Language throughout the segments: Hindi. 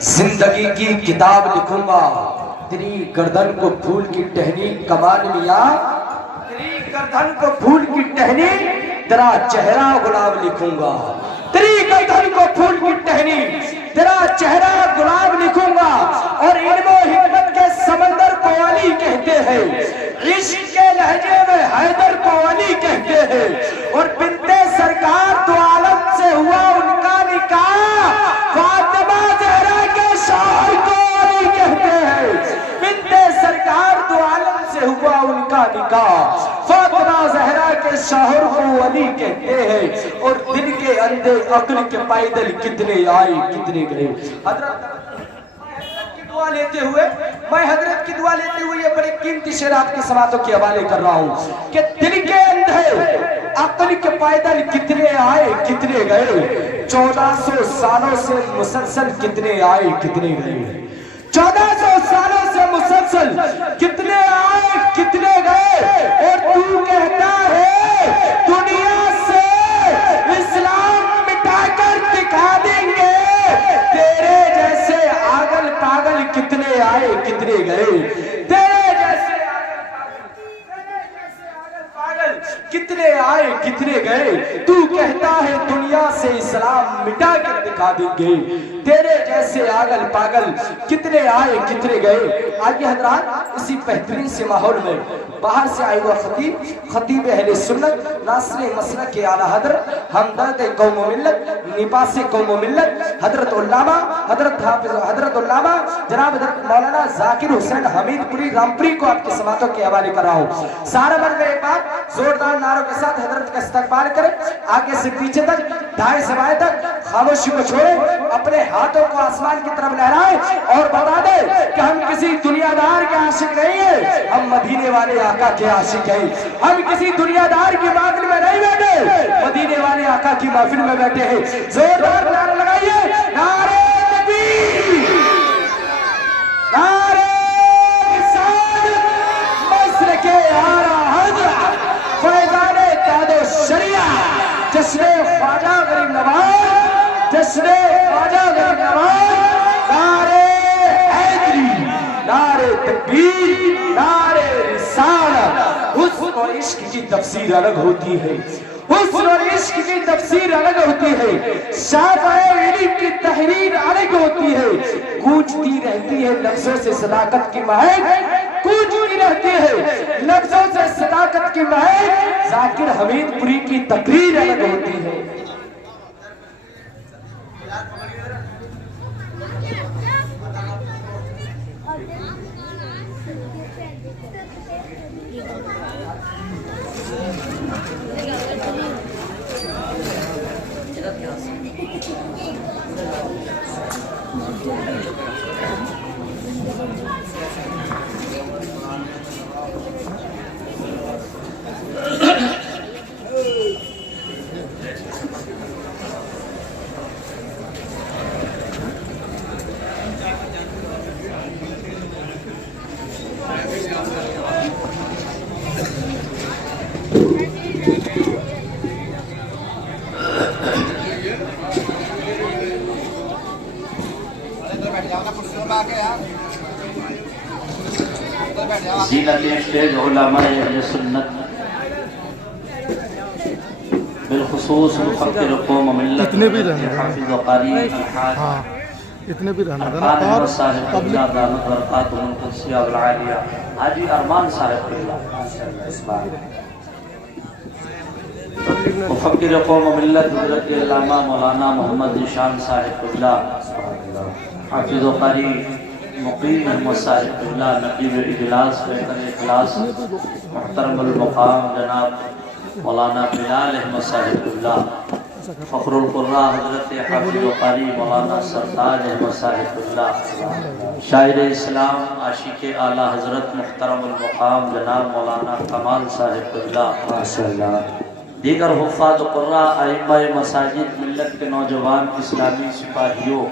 जिंदगी की किताब लिखूंगा, तेरी गर्दन को फूल की टहनी कमान मिया, तेरी गर्दन को फूल की टहनी, तेरा चेहरा गुलाब लिखूंगा। तेरी गर्दन को फूल की टहनी, तेरा चेहरा गुलाब लिखूंगा। और इल्म और हिकमत के समंदर को अली कहते हैं, इश्क के लहजे में हैदर को अली कहते हैं। और बिनते सरकार तो आलम से हुआ उनका निकाह, फातिमा ज़हरा के शौहर को अली कहते हैं। बिनते सरकार तो आलम से हुआ उनका निकाह, फातिमा ज़हरा के शौहर को अली कहते हैं। और दिल के अंधे अक्ल के पैदल कितने आए कितने गए। हजरत दुआ लेते हुए मैं हजरत की दुआ लेते हुए ये बड़े कीमती शेर आपकी समातों के हवाले कर रहा हूँ कि दिल के अंधे अक्ल के पैदल कितने आए कितने गए। 1400 सालों से मुसलसल कितने आए कितने गए। 1400 सालों से मुसलसल कितने आए कितने गए। और तू कहता है दुनिया से इस्लाम मिटाकर दिखा देंगे। तेरे जैसे आगल पागल कितने आए कितने गए। तेरे जैसे आगल पागल कितने आए कितने गए। तू कहता है दुनिया से इस्लाम मिटा कर दिखा देंगे। तेरे जैसे आगल पागल कितने आए कितने गए। आइए हजरात, इसी बेहतरीन से माहौल में बाहर से आए हुआ खतीब अहले सुन्नत, नासिर मसलक के आला हजरत, हमदर्द कौम व मिल्लत, निपास कौम व मिल्लत, हजरत उल्लामा हजरत हाफिज हजरत उल्लामा जनाब हजरत मौलाना जाकिर हुसैन हमीदपुरी रामपुरी को आपके समातों के हवाले कर रहा हूँ। सारा वर्ग एक बार जोरदार नारों के साथ हजरत का इस्तकबाल करें। आगे से पीछे तक, दाएं से बाएं तक, खामोशी को छोड़े, अपने हाथों को आसमान की तरफ लहराए और बता दे कि हम किसी दुनियादार के आशिक नहीं है, हम मदीने वाले आका के आशिक हैं। हम किसी दुनियादार की महफिल में नहीं बैठे, मदीने वाले आका की महफिल में बैठे हैं। जोरदार नारा लगाइए, नारे तकबीर, नारे रिसालत, मसलके आला हज़रत, फैज़ाने तादो शरिया, जश्ने ख्वाजा गरीब नवाज, जश्ने ख्वाजा गरीब नवाज। नारे हैदरी, नारे तकबीर, नारे रिसालत। हुस्न और इश्क की तफसीर अलग होती है, हुस्न और इश्क की तफसीर अलग होती है, शाफ़ए इल्म की तहरीर अलग होती है। गूंजती रहती है लफ्जों से सदाकत की महक, गूंजती रहती है लफ्जों से सदाकत की महक। जाकिर हमीदपुरी की तकरीर अलग होती है। स्टेज उलमाए अहले सुन्नत बिलखुसूस मुफक्किर कौम मिल्लत इतने भी रहने हाफिज़ व क़ारी हाँ, इतने भी रहने देना। और और साहिब पब्लिक दामत बरकातुहुल कुद्सिया वल आलिया हाजी अरमान साहिब इस बार मुफक्किर कौम मिल्लत हज़रत अल्लामा मौलाना मोहम्मद निशान साहिब क़िबला हाफिज़ व क़ारी मुक़ीम अहमद साहिब क़िबला नक़ीब इजलास बेहतर इखलास मुहतरमुल मुक़ाम जनाब मौलाना बिलाल अहमद साहिब क़िबला फ़ख़्रुल क़ुर्रा हज़रत हाफ़िज़ व क़ारी मौलाना सरताज अहमद साहिब क़िबला शायर इस्लाम आशिक़ आला हज़रत मुहतरमुल मुक़ाम जनाब मौलाना कमाल साहिब क़िबला माशाअल्लाह, दीगर हुफ़ाज़ क़ुर्रा अइम्माए मसाजिद मिल्लत के नौजवान इस्लामी सिपाहियों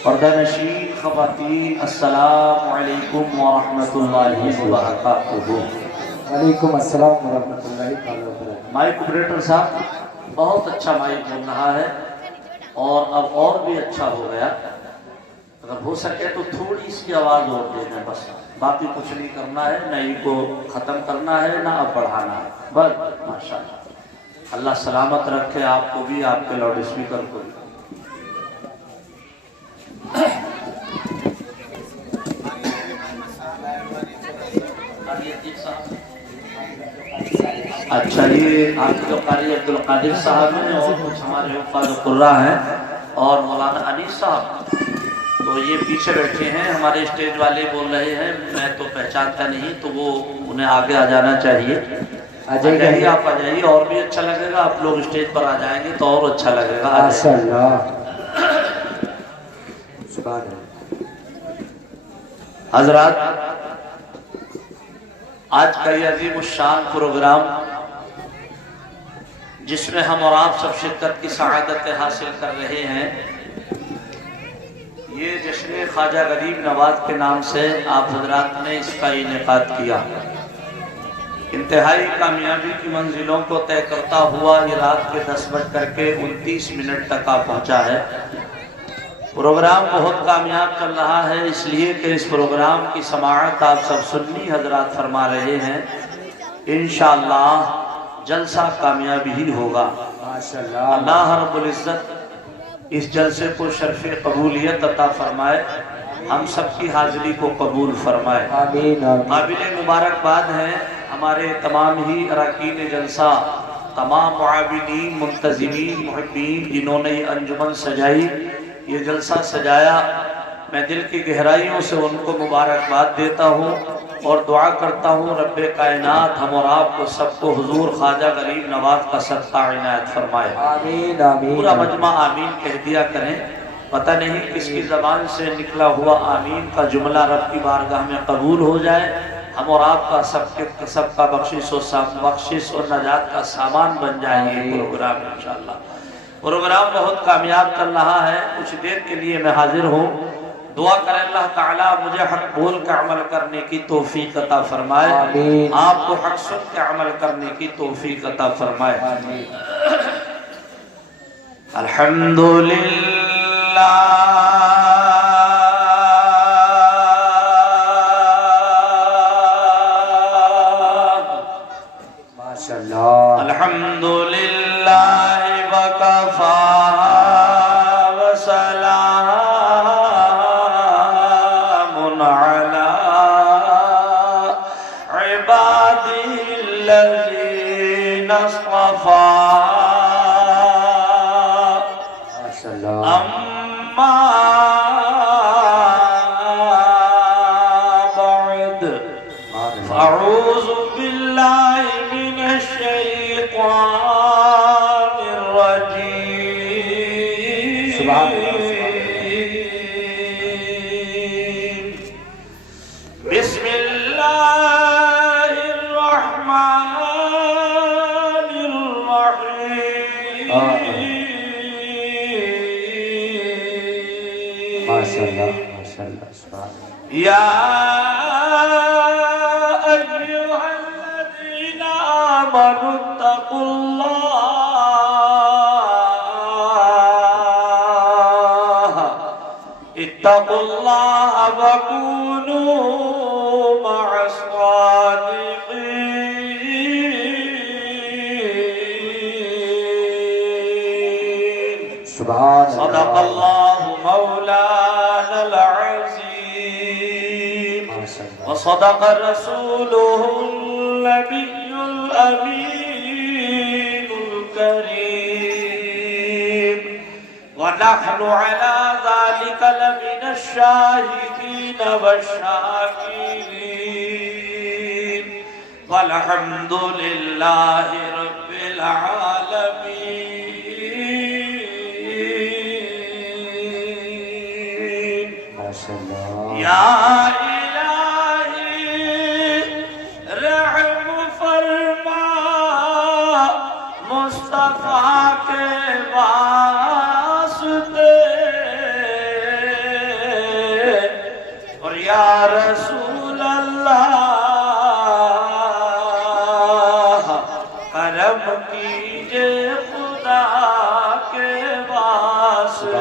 पर्दानशीन ख़वातीन अस्सलामु अलैकुम व रहमतुल्लाहि व बरकातुहू। वालेकुम अस्सलाम व रहमतुल्लाहि व बरकातुहू। माइक ऑपरेटर साहब बहुत अच्छा माइक बोल रहा है और अब और भी अच्छा हो गया। अगर हो सके तो थोड़ी इसकी आवाज़ और देना बस, बाकी कुछ नहीं करना है, न इनको ख़त्म करना है ना अब बढ़ाना है बस। माशाअल्लाह, अल्लाह सलामत रखे आपको भी, आपके लाउड स्पीकर को भी। अच्छा, ये आपके जो कारी अब्दुल कादिर साहब हैं और कुछ हमारे हुफ़ाज़ कुर्रा हैं और मौलाना अनीस साहब, तो ये पीछे बैठे हैं। हमारे स्टेज वाले बोल रहे हैं मैं तो पहचानता नहीं, तो वो उन्हें आगे आ जाना चाहिए। आ जाइए, आप आ जाइए, और भी अच्छा लगेगा। आप लोग स्टेज पर आ जाएंगे तो और अच्छा लगेगा। हजरात, आज का ये अजीम शान प्रोग्राम जिसमें हम और आप सब शिरकत की सआदत हासिल कर रहे हैं, ये जश्न ख्वाजा गरीब नवाज के नाम से आप हजरात ने इसका इनेकाद किया। इंतहाई कामयाबी की मंजिलों को तय करता हुआ ये रात के 10:29 तक आ पहुंचा है। प्रोग्राम बहुत कामयाब चल रहा है, इसलिए कि इस प्रोग्राम की समाअत आप सब सुन्नी हजरात फरमा रहे हैं। इंशाअल्लाह जलसा कामयाबी ही होगा। अल्लाह रब्बुल इज्जत इस जलसे को शर्फ़े कबूलियत अता फरमाए, हम सब की हाजिरी को कबूल फरमाए। काबिल मुबारकबाद हैं हमारे तमाम ही अरकान जलसा, तमाम मुआविनीन, मुंतज़िमीन, मुहिब्बीन जिन्होंने ये अंजुमन सजाई, ये जलसा सजाया। मैं दिल की गहराइयों से उनको मुबारकबाद देता हूँ और दुआ करता हूँ रब्बे कायनात हम और आपको सबको हुजूर ख्वाजा गरीब नवाज का सदका इनायत फरमाए। आमीन आमीन। पूरा मजमा आमीन कह दिया करें। पता नहीं किसकी ज़बान से निकला हुआ आमीन का जुमला रब की बारगाह में कबूल हो जाए, हम और आपका सबका बख्शिश और नजात का सामान बन जाए ये प्रोग्राम इंशाअल्लाह। प्रोग्राम बहुत कामयाब चल रहा है। कुछ देर के लिए मैं हाजिर हूँ। दुआ करें अल्लाह ताला मुझे हक बोल के अमल करने की तौफीक अता फरमाए, आपको हक सुन के अमल करने की तौफीक अता फरमाए। अल्हम्दुलिल्लाह माशाअल्लाह, अल्हम्दुलिल्लाह वकफा वसलामुन अला इबादिल्लज़ीना इस्तफ़ा। अम्मा बअद फ़अऊज़ु बिल्लाहि मिनश शैतानिर रजीम। बिस्मिल्लाहिर रहमानिर रहीम। माशाअल्लाह माशाअल्लाह, सुभान अल्लाह। या अय्युहल्लज़ीना आमनु इत्तक़ुल्लाह वकूनू मअस्सादिक़ीन। सुभान अल्लाह। सदक़ल्लाहु मौलानल अज़ीम व सदक़ रसूलुहुन नबियुल अमीनुल करीम व नहनु अला ज़ालिका लमिनश शाहिदीन वश्शाकिरीन वल्हम्दुलिल्लाहि रब्बिल आलमीन। माशाअल्लाह। या इलाही रहम फरमा मुस्तफा के वास्ते और या रसूल अल्लाह करम कीजिए खुदा के वास्ते।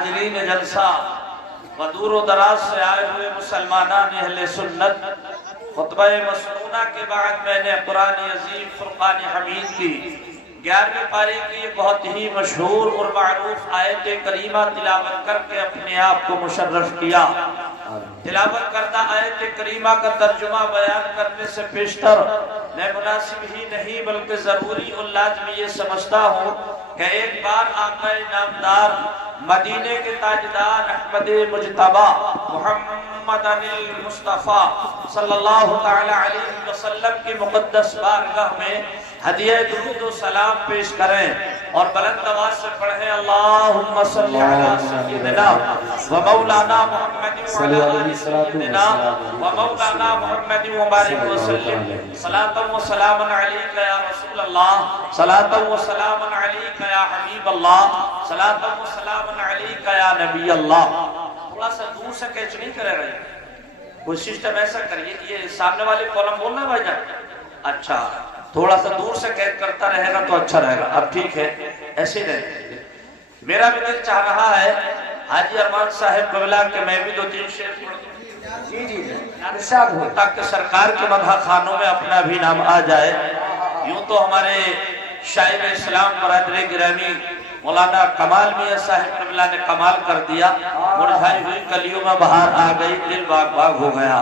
हाज़रीन जलसा व दूर दराज से आए हुए मुसलमानान अहले सुन्नत, खुतबा मसनूना के बाद मैंने कुरान अज़ीम फुरक़ान हमीद की 11वीं पारी की बहुत ही मशहूर और मारूफ आयत करीमा तिलावत करके अपने आप को मुशर्रफ किया। तिलावत करदा आयत करीमा का तर्जुमा बयान करने से पेशतर मैं मुनासिब ही नहीं बल्कि जरूरी और लाज़मी ये समझता हूँ कि एक बार आक़ा नामदार मदीने के ताजदार अहमद मुजतबा मोहम्मद मुस्तफ़ा सल्लल्लाहु तआला अलैहि वसल्लम की मुक़द्दस बारगाह में हदिया दुरूद व सलाम पेश करें और बुलंद आवाज से पढ़ें अल्लाहुम्मा सल्ली अला सय्यिदिना व मौलाना मुहम्मद व अला आलि सय्यिदिना व मौलाना मुहम्मद व बारिक व सल्लिम सलातन व सलामन अलैका या रसूल अल्लाह सलातन व सलामन अलैका या हबीब अल्लाह सलातन व सलामन अलैका या नबी अल्लाह। थोड़ा सा दूर से कैच नहीं करे रहे, कोई सिस्टम ऐसा करिए, ये सामने वाले कॉलम बोलना भाईजान, अच्छा थोड़ा सा दूर से कैद करता रहेगा तो अच्छा रहेगा। अब ठीक है, ऐसे नहीं। मेरा भी दिल चाह रहा है हाजी अरमान साहब कबला के मैं भी 2-3 शेर पढ़ दूं, जी जी इरशाद हो, ताकि सरकार के मदह खानों में अपना भी नाम आ जाए। यूं तो हमारे शायर इस्लाम बरादरी गिरामी मौलाना कमाल मियां साहब कबला ने कमाल कर दिया, मुरझाई हुई कलियों में बहार आ गई, दिल बाग बाग हो गया।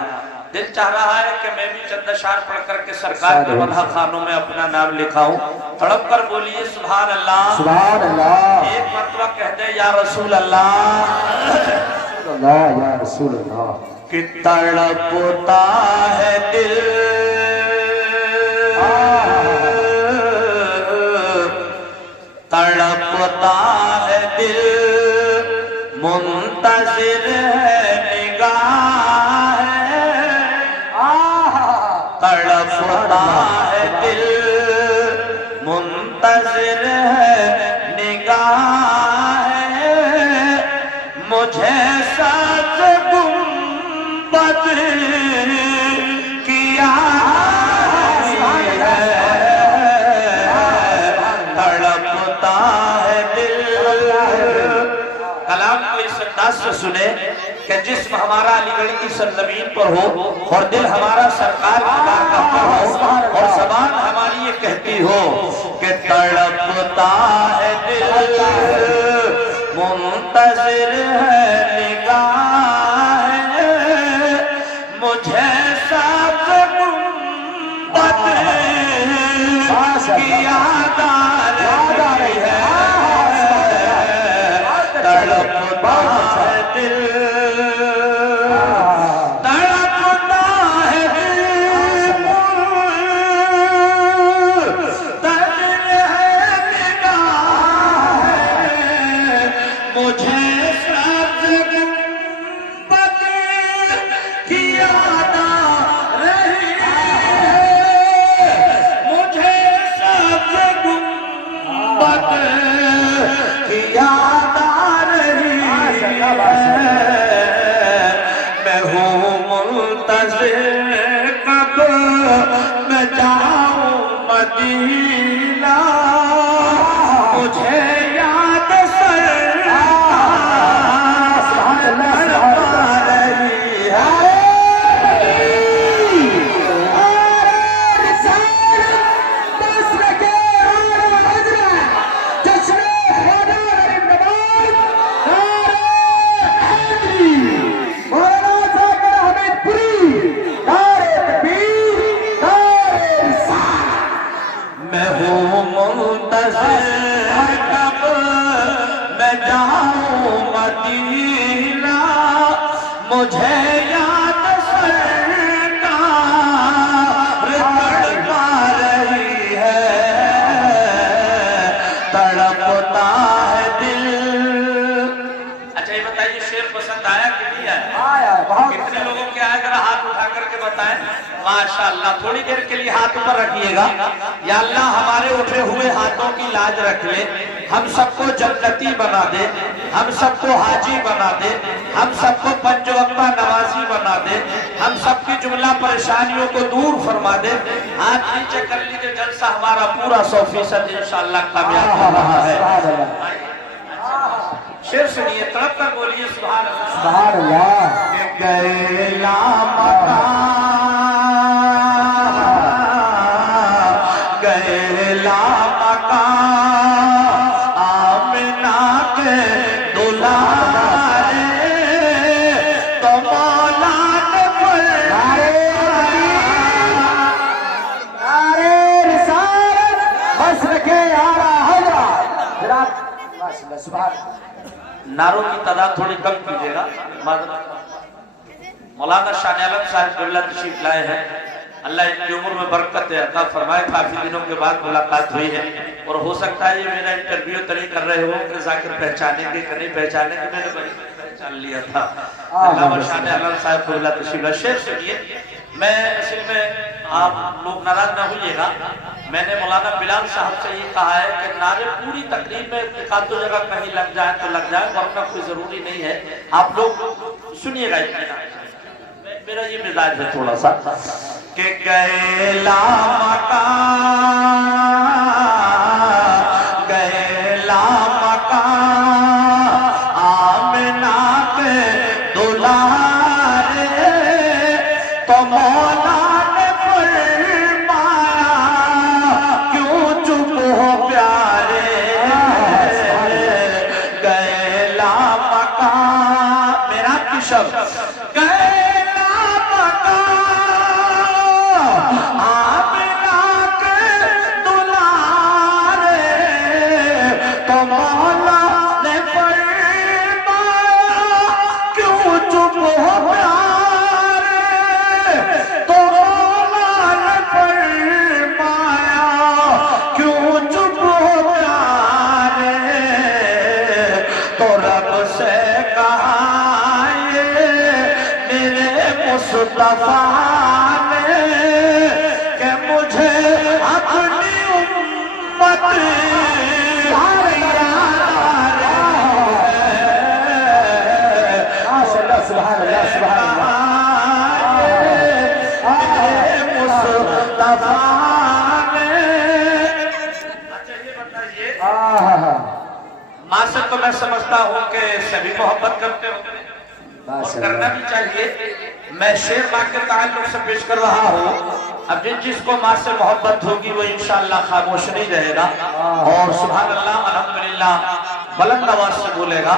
दिल चाह रहा है कि मैं भी चंद अशार पढ़ करके सरकार के मदह खानों में अपना नाम लिखाऊं। तड़प कर बोलिए सुभान अल्लाह, सुभान अल्लाह, एक मरतबा कह दे या रसूल अल्लाह, या रसूल अल्लाह। कि तड़पता है दिल, तड़पता है दिल, मुंतज़िर है निगाह, तड़पता है दिल, मुंतज़िर है निगाह, मुझे सज गुंबद किया है, तड़पता है दिल। कलाम को इस अंदाज से सुने कि जिस्म हमारा अलीगढ़ की सरजमीन पर हो और दिल हमारा सरकार की बारगाह पर हो और ज़बान हमारी ये कहती हो कि तड़पता है दिल, मुंतज़िर है निगाह, मुझे सब्ज़ गुंबद की याद आ रही है, तड़पता है दिल, तड़पता है दिल, मुंतज़िर है निगाह, मुझे सब्ज़ गुंबद की याद आ रही है, मुझे सब्ज़ गुंबद की याद आ रही है, मैं हूँ मुंतज़िर कब मैं जाऊँ मदीना, मुझे याद सरकार आ रही है। मैं हूँ मुंतज़िर कब मैं जाऊँ मदीना, मुझे याद सरकार तड़पा रही है, तड़पता है दिल। अच्छा ये बताइए शेर पसंद आया कि नहीं आया? आया, बहुत कितने लोगों के आया, जरा हाथ उठा करके बताएं। माशाअल्लाह, थोड़ी देर के लिए हाथ ऊपर रखिएगा। या अल्लाह हमारे उठे हुए हाथों की लाज रख ले, हम सबको जन्नती बना दे, हम सबको हाजी बना दे, हम सबको पंज वक्ता नवाजी बना दे, हम सबकी जुमला परेशानियों को दूर फरमा दे। हाथ नीचे कर लीजिए, जलसा हमारा पूरा 100% इंशाअल्लाह कामयाब हो रहा है। शेर सुनिए, तड़प कर बोलिए सुभान अल्लाह। सुभान अल्लाह। गैला मका गैला मका आमिना के दुलारे तो मौला ने नारे रिसालत बस रखे आला हजरत जनाब माशाल्लाह सुभान। नारों की तादाद थोड़ी कम कीजिएगा। मौलाना शाह आलम साहब क़िबला तशरीफ लाए हैं, अल्लाह इनकी उम्र में बरकत अता फरमाए। काफी दिनों के बाद मुलाकात हुई है और हो सकता है ये मेरा इंटरव्यू तरी कर रहे हो कि जाकिर पहचानेंगे कि नहीं पहचानेंगे, मैंने पहचान लिया था। अल्लाह शाह आलम साहब क़िबला तशरीफ लाए। शेर सुनिए, मैं असल में आप लोग नाराज ना होइएगा, मैंने मौलाना बिलाल साहब से ये कहा है कि नारे पूरी तकरीब में एकाध दो जगह कहीं लग जाए तो लग जाए, वरना कोई जरूरी नहीं है। आप लोग सुनिएगा, मेरा ये मिजाज है थोड़ा सा कि गैला मका गैला मका आमिना के दुलारे तो मौला ने फरमाया क्यों चुप हो प्यारे। गैला मका मेरा शब्द मुस्तफा ने कि मुझे अपनी उम्मत मुस्तफा ने। अच्छा ये बताइए, माँ से तो मैं समझता हूँ कि सभी मोहब्बत करते हो और करना भी चाहिए। मैं शेर माँ के ताल्लुक से पेश कर रहा हूँ। अब जिसको माँ से मोहब्बत होगी वो इंशाअल्लाह खामोश नहीं रहेगा और सुभान अल्लाह अल्हम्दुलिल्लाह बुलंद आवाज से बोलेगा।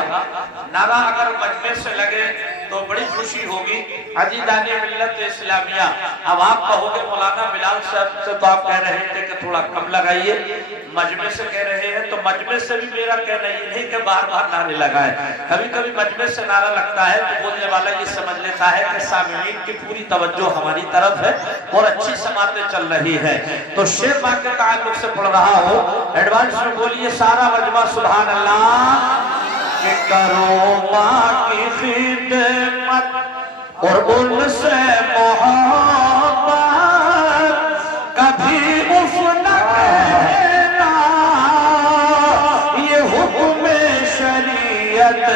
नारा अगर मजमे से लगे तो बड़ी खुशी होगी। अजीदानी मिल्लत इस्लामिया, अब आप कहोगे मौलाना बिलाल साहब से तो आप कह रहे थे कि थोड़ा कम लगाइए, मजमे से कह रहे हैं तो मजमे से भी मेरा कहना ये नहीं कि बार बार नारे लगाए। कभी कभी मजमे से नारा लगता है तो बोलने वाला ये समझ लेता है कि सामईन की पूरी तवज्जो हमारी तरफ है और अच्छी समातें चल रही है। तो शेर माँ के ताल्लुक से पढ़ रहा हूँ, एडवांस में बोलिए सारा मजमा सुभान अल्लाह। कि करो माँ की खिदमत और उनसे मोहब्बत, कभी उफ न कहना ये हुक्म शरीयत।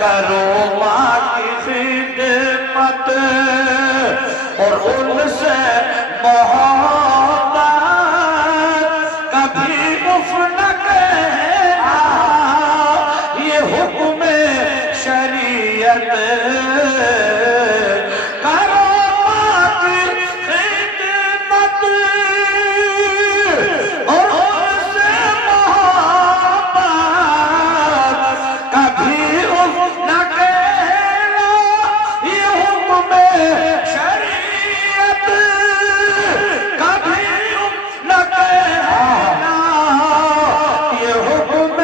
करो माँ की खिदमत और उनसे मोहब्बत, कभी उफ न कहना ये हुक्म शरीयत। करो माँ की खिदमत और उनसे मोहब्बत, कभी उफ न कहना ये हुक्म शरीयत। कभी उफ न कहना ये हुक्म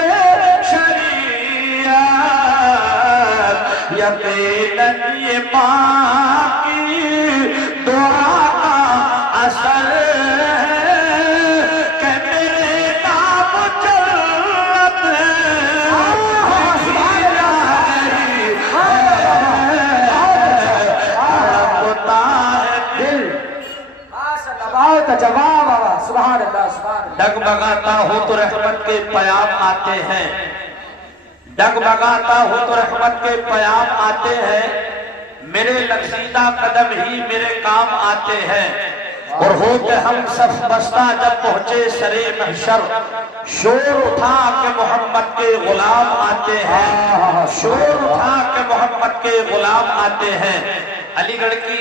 शरीयत। यकीनन ये माँ की दुआ का असर है कि मेरे नाम जन्नत जवाब सुभान अल्लाह सुभान। डगमगाता हो तो रहमत के प्याम आते हैं, डगमगाता हो तो रहमत के प्याम आते हैं, मेरे लक्षीदा कदम ही मेरे काम आते हैं। और हो के हम सब बस्ता जब पहुंचे सरे महशर, शोर उठा के मोहम्मद के के गुलाम आते हैं, शोर उठा के मोहम्मद के गुलाम आते हैं। अलीगढ़ की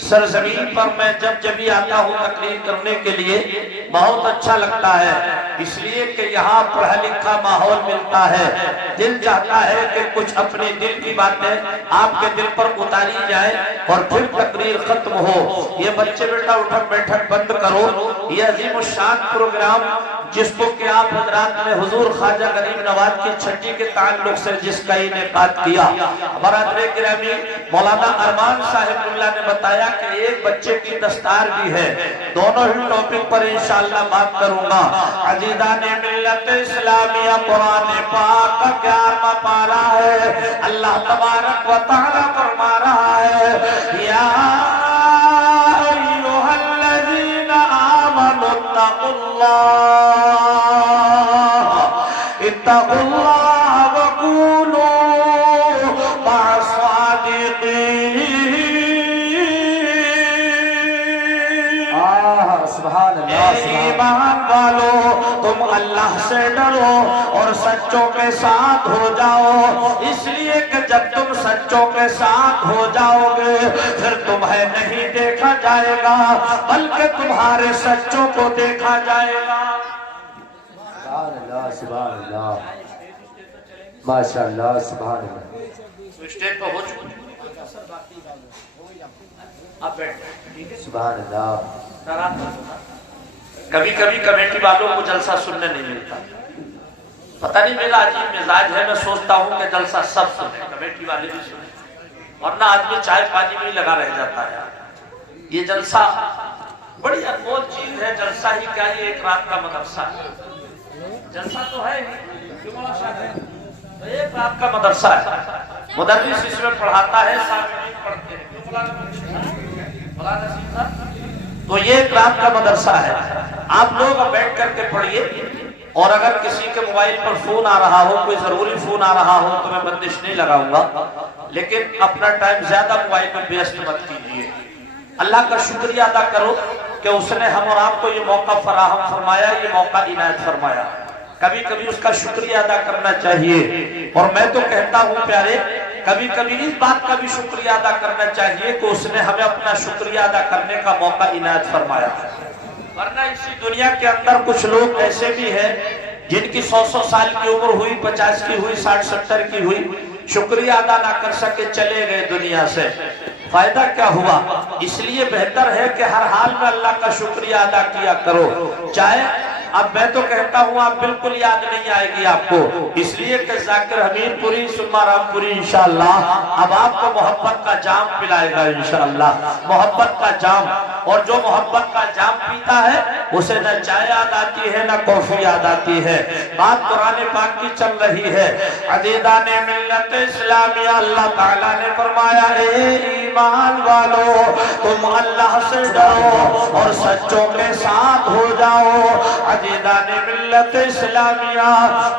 सरजमीन पर मैं जब भी आता हूँ तकरीर करने के लिए बहुत अच्छा लगता है, इसलिए कि यहाँ पढ़ा लिखा माहौल मिलता है। दिल चाहता है कि कुछ अपने दिल की बातें आपके दिल पर उतारी जाए और फिर तकरीर खत्म हो। ये बच्चे बेटा उठक बैठक बंद करो। ये अजीम शान प्रोग्राम जिसको कि आप हजरात ने हुजूर ख्वाजा गरीब नवाज की छठी के ताल्लुक से जिसका इनेकाद किया, बरादरे गिरामी मौलाना अरमान साहिब ने बताया कि एक बच्चे की दस्तार भी है। दोनों ही टॉपिक पर इंशाअल्लाह बात करूंगा। अजीजा ने मिल्लत इस्लामिया कुरान पाक का 11वां पारा है। अल्लाह तबारक व तआला फरमा रहा है, या अय्युहल्लज़ीना आमनु इत्तक़ुल्लाह व कूनू मअस-सादिक़ीन। ईमान वालो तुम अल्लाह से डरो और सच्चों के साथ हो जाओ, इसलिए कि जब तुम सच्चों के साथ हो जाओगे फिर तुम्हें नहीं देखा जाएगा बल्कि तुम्हारे सच्चों को देखा जाएगा। माशाअल्लाह सुभान अल्लाह। स्टेज पर हो चुका, अब बैठ सुभान अल्लाह। कभी कभी कमेटी वालों को जलसा सुनने नहीं मिलता, पता नहीं मेरा अजीब मिजाज है। मैं सोचता हूँ कि जलसा सब सुने, कमेटी वाले भी सुने, वरना आदमी चाय पानी में ही लगा रह जाता है। ये जलसा बड़ी अनमोल चीज है। जलसा ही क्या, ये एक रात का मदरसा है। जलसा तो है तो एक रात का मदरसा है। मुदर्रिस इसमें पढ़ाता है, सामने पढ़ते हैं। तो ये एक रात का मदरसा है। आप लोग बैठ करके पढ़िए, और अगर किसी के मोबाइल पर फोन आ रहा हो, कोई जरूरी फोन आ रहा हो तो मैं बंदिश नहीं लगाऊंगा, लेकिन अपना टाइम ज्यादा मोबाइल में व्यस्त मत कीजिए। अल्लाह का शुक्रिया अदा करो कि उसने हम और आपको ये मौका फराहम फरमाया, ये मौका इनायत फरमाया। कभी कभी उसका शुक्रिया अदा करना चाहिए। और मैं तो कहता हूँ प्यारे, कभी कभी इस बात का भी शुक्रिया अदा करना चाहिए कि उसने हमें अपना शुक्रिया अदा करने का मौका इनायत फरमाया। वरना इसी दुनिया के अंदर कुछ लोग ऐसे भी हैं जिनकी 100 साल की उम्र हुई, 50 की हुई, 60-70 की हुई, शुक्रिया अदा ना कर सके, चले गए दुनिया से। फायदा क्या हुआ? इसलिए बेहतर है कि हर हाल में अल्लाह का शुक्रिया अदा किया करो। चाहे अब मैं तो कहता हूँ आप बिल्कुल याद नहीं आएगी आपको, इसलिए कि जाकिर हमीरपुरी सुम्मा रामपुरी इंशाअल्लाह अब आपको मोहब्बत का जाम पिलाएगा इंशाअल्लाह, मोहब्बत का जाम। और जो मोहब्बत का जाम पीता है उसे न चाय याद आती है न कॉफी याद आती है। बात कुरान पाक की चल रही है। अजीजा ने मिल्लत इस्लामिया, अल्लाह ताला ने फरमाया, ए ईमान वालो तुम अल्लाह से डरो और सच्चों के साथ हो जाओ। अजीजा ने मिल्लत इस्लामिया,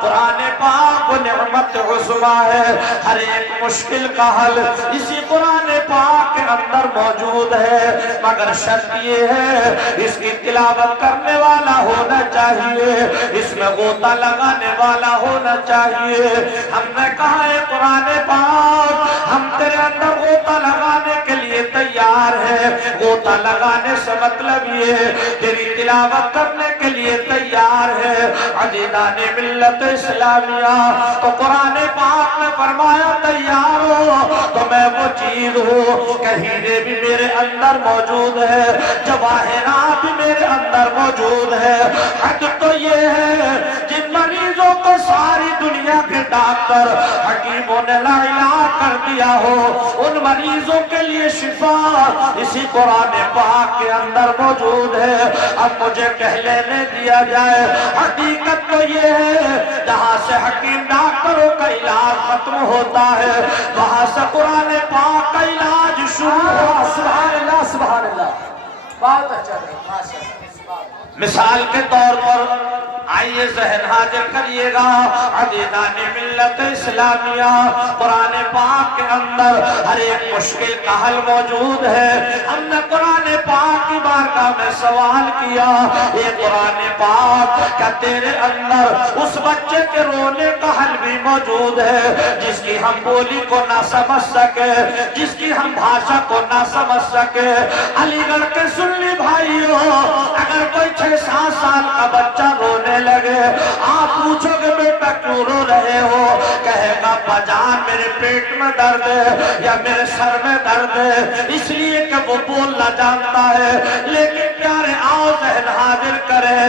कुरान पाक निअमत उस्मा है। हर एक मुश्किल का हल इसी कुरान पाक के अंदर मौजूद है, मगर शर्त ये है इसकी तिलावत करने वाला होना चाहिए, इसमें गोता लगाने वाला होना चाहिए। हमने कहा है कुरान पाक हम तेरे अंदर गोता लगाने के लिए तैयार है। गोता लगाने से मतलब ये तेरी तिलावत करने के लिए तैयार है। अजीजा ने मिल्लत इस्लामिया, तो कुरान पाक ने फरमाया तैयार हो तो मैं वो चीज हूँ। कहीरे भी मेरे अंदर मौजूद है, जवाहिरात भी मेरे अंदर मौजूद है। हद तो ये है जिन मरीजों को सारी दुनिया के डॉक्टर हकीमों ने लाइलाज कर दिया हो, उन मरीजों के लिए शिफा इसी कुरान पाक के अंदर मौजूद है। अब मुझे कह लेने दिया जाए, हकीकत तो ये है जहाँ से हकीम डॉक्टरों का इलाज खत्म होता है वहाँ से कुरान पाक का इलाज शुरू हुआ। सुभान अल्लाह सुभान अल्लाह। बहुत अच्छा है। मिसाल के तौर पर आइए जहन हाजिर करिएगा अज़ीज़ान मिल्लत इस्लामिया, कुरान पाक के अंदर हर एक मुश्किल का हल मौजूद है। हमने कुरान पाक की बारगाह में सवाल किया, ये कुरान पाक क्या तेरे अंदर उस बच्चे के रोने का हल भी मौजूद है जिसकी हम बोली को ना समझ सके, जिसकी हम भाषा को ना समझ सके। अलीगढ़ के सुन्नी भाइयों, अगर कोई 6-7 साल का बच्चा रोने लगे, आप पूछोगे बेटा क्यों रो रहे हो, कहेगा बाजान मेरे पेट में दर्द है या मेरे सर में दर्द है, इसलिए कि वो बोलना जानता है। लेकिन प्यारे आओ जहन हाजिर करे,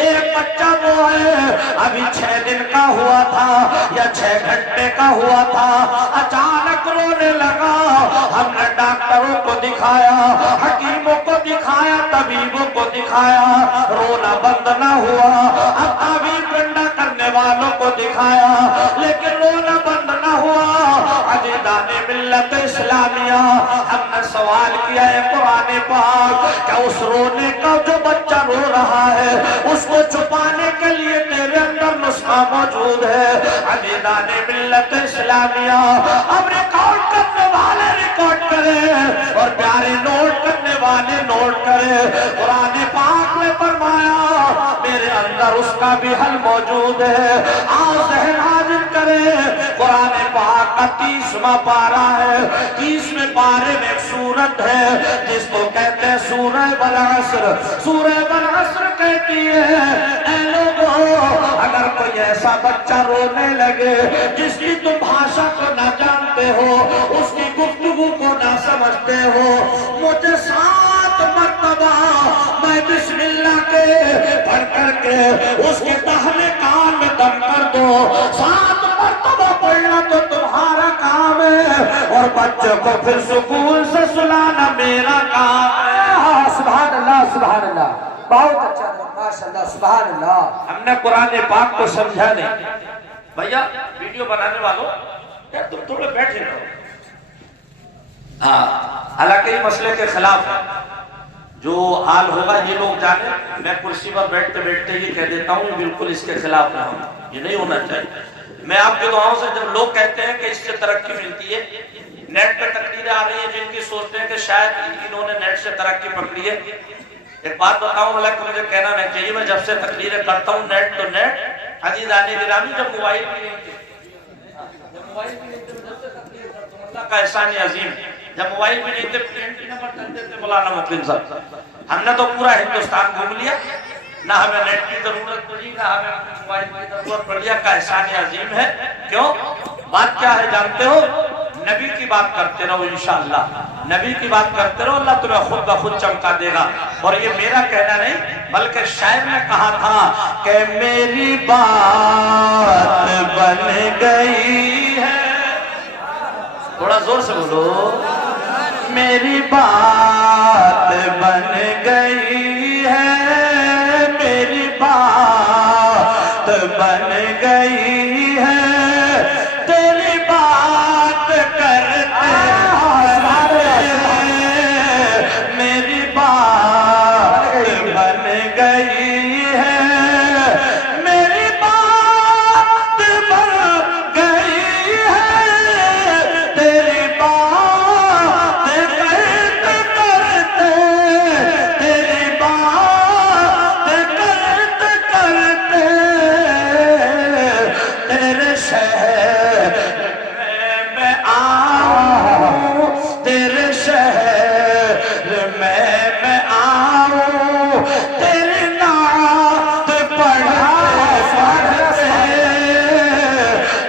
एक बच्चा वो है अभी 6 दिन का हुआ था या 6 घंटे का हुआ था, अचानक रोने लगा। हमने डॉक्टरों को दिखाया, हकीमों को दिखाया, तबीबों को दिखाया, रोना बंद ना हुआ। अब ताबीब गंडा करने वालों को दिखाया, लेकिन रोना बंद ना हुआ। अज़ीज़ान मिल्लत इस्लामिया, हमने सवाल किया है कुरान पाक, क्या उस रोने का जो बच्चा रो रहा है उसको छुपाने के लिए तेरे अंदर नुस्खा मौजूद है? अज़ीज़ान मिल्लत इस्लामिया, अब रिकॉर्ड करने वाले रिकॉर्ड करें और प्यारे नोट करने वाले नोट करें। कुरान पाक में फरमाया मेरे अंदर उसका भी हल मौजूद है। आओ जहन हाजिर करें, कुरान पाक का 30वां पारा है। 30वें पारे में एक सूरत है जिसको कहते हैं सूरह वल असर। सूरह वल असर कहती है ऐ लोगों, अगर कोई ऐसा बच्चा रोने लगे जिसकी तुम भाषा को ना जानते हो, उसकी गुफ्तगू को ना समझते हो, मुझे 7 मरतबा मैं बिस्मिल्लाह के पढ़ करके उसके दाहिने कान में दम कर दो। 7 मरतबा पढ़ना तो तुम्हारा काम है और बच्चों को फिर सुकून से सुलाना मेरा काम है। सुभान अल्लाह, सुभान अल्लाह, बहुत अच्छा, माशाअल्लाह, सुभान अल्लाह। हमने कुरान पाक को समझा नहीं। भैया वीडियो बनाने वालों, यार तुम थोड़े बैठे रहो। हाँ, हालांकि ये मसले के खिलाफ है, जो हाल होगा ये लोग जाने। मैं कुर्सी पर बैठते बैठते ये कह देता हूँ बिल्कुल इसके खिलाफ है, हम ये नहीं होना चाहिए। मैं आपके दुआओं से, जब लोग कहते हैं कि इससे तरक्की मिलती है, नेट पे तकरीरें आ रही है जिनकी सोचते हैं कि शायद इन्होंने नेट से तरक्की पकड़ी है। एक बात बताऊं, हालांकि मुझे कहना नहीं चाहिए, मैं जब से तकरीरें करता हूँ नेट तो नेट, अज़ीज़ान गिरामी, जब मोबाइल भी नहीं थे, जब मोबाइल भी नहीं थे जब से तकरीर करता हूं, अल्लाह का एहसान अजीम। जब मोबाइल भी नहीं थे, प्रिंट भी नंबर चलते थे मौलाना मुक़िम साहब, हमने तो पूरा हिंदुस्तान घूम लिया, ना हमें नेट की जरूरत पड़ी, ना हमें मोबाइल की जरूरत पड़ी। का एहसान अजीम है। क्यों? बात क्या है जानते हो? नबी की बात करते रहो, इंशाअल्लाह नबी की बात करते रहो, अल्लाह तुम्हें खुद ब खुद चमका देगा। और ये मेरा कहना नहीं, बल्कि शायर ने कहा था कि मेरी बात बन गई है, थोड़ा जोर से बोलो, मेरी बात बन गई है, मेरी बात बन गई है, तेरी बात करते मेरी बात बन गई है, मेरी बात बन गई है, तेरी बात करते करते, तेरी बात करते करते, तेरे शहर में आऊं, तेरे शहर में मैं आऊं, तेरी नात पढ़ते,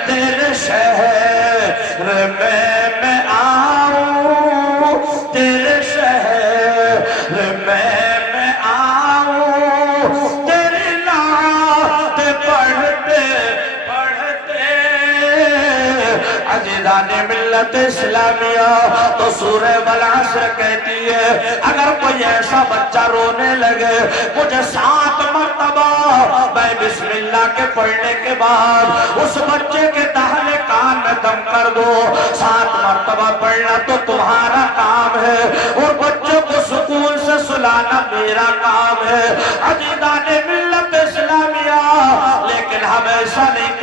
तेरे शहर में मैं आऊं, तेरे शहर में मैं आऊं, तेरी नात पढ़ते पढ़ते। अज़ीज़ान मिल्लत इस्लामिया, तो सूरह वल असर कहती है अगर कोई ऐसा बच्चा रोने लगे, मुझे 7 मरतबा मैं बिस्मिल्लाह के पढ़ने के बाद उस बच्चे के दाहिने कान में दम कर दो। 7 मरतबा पढ़ना तो तुम्हारा काम है और बच्चों को सुकून से सुलाना मेरा काम है। अज़ीज़ान मिल्लत इस्लामिया,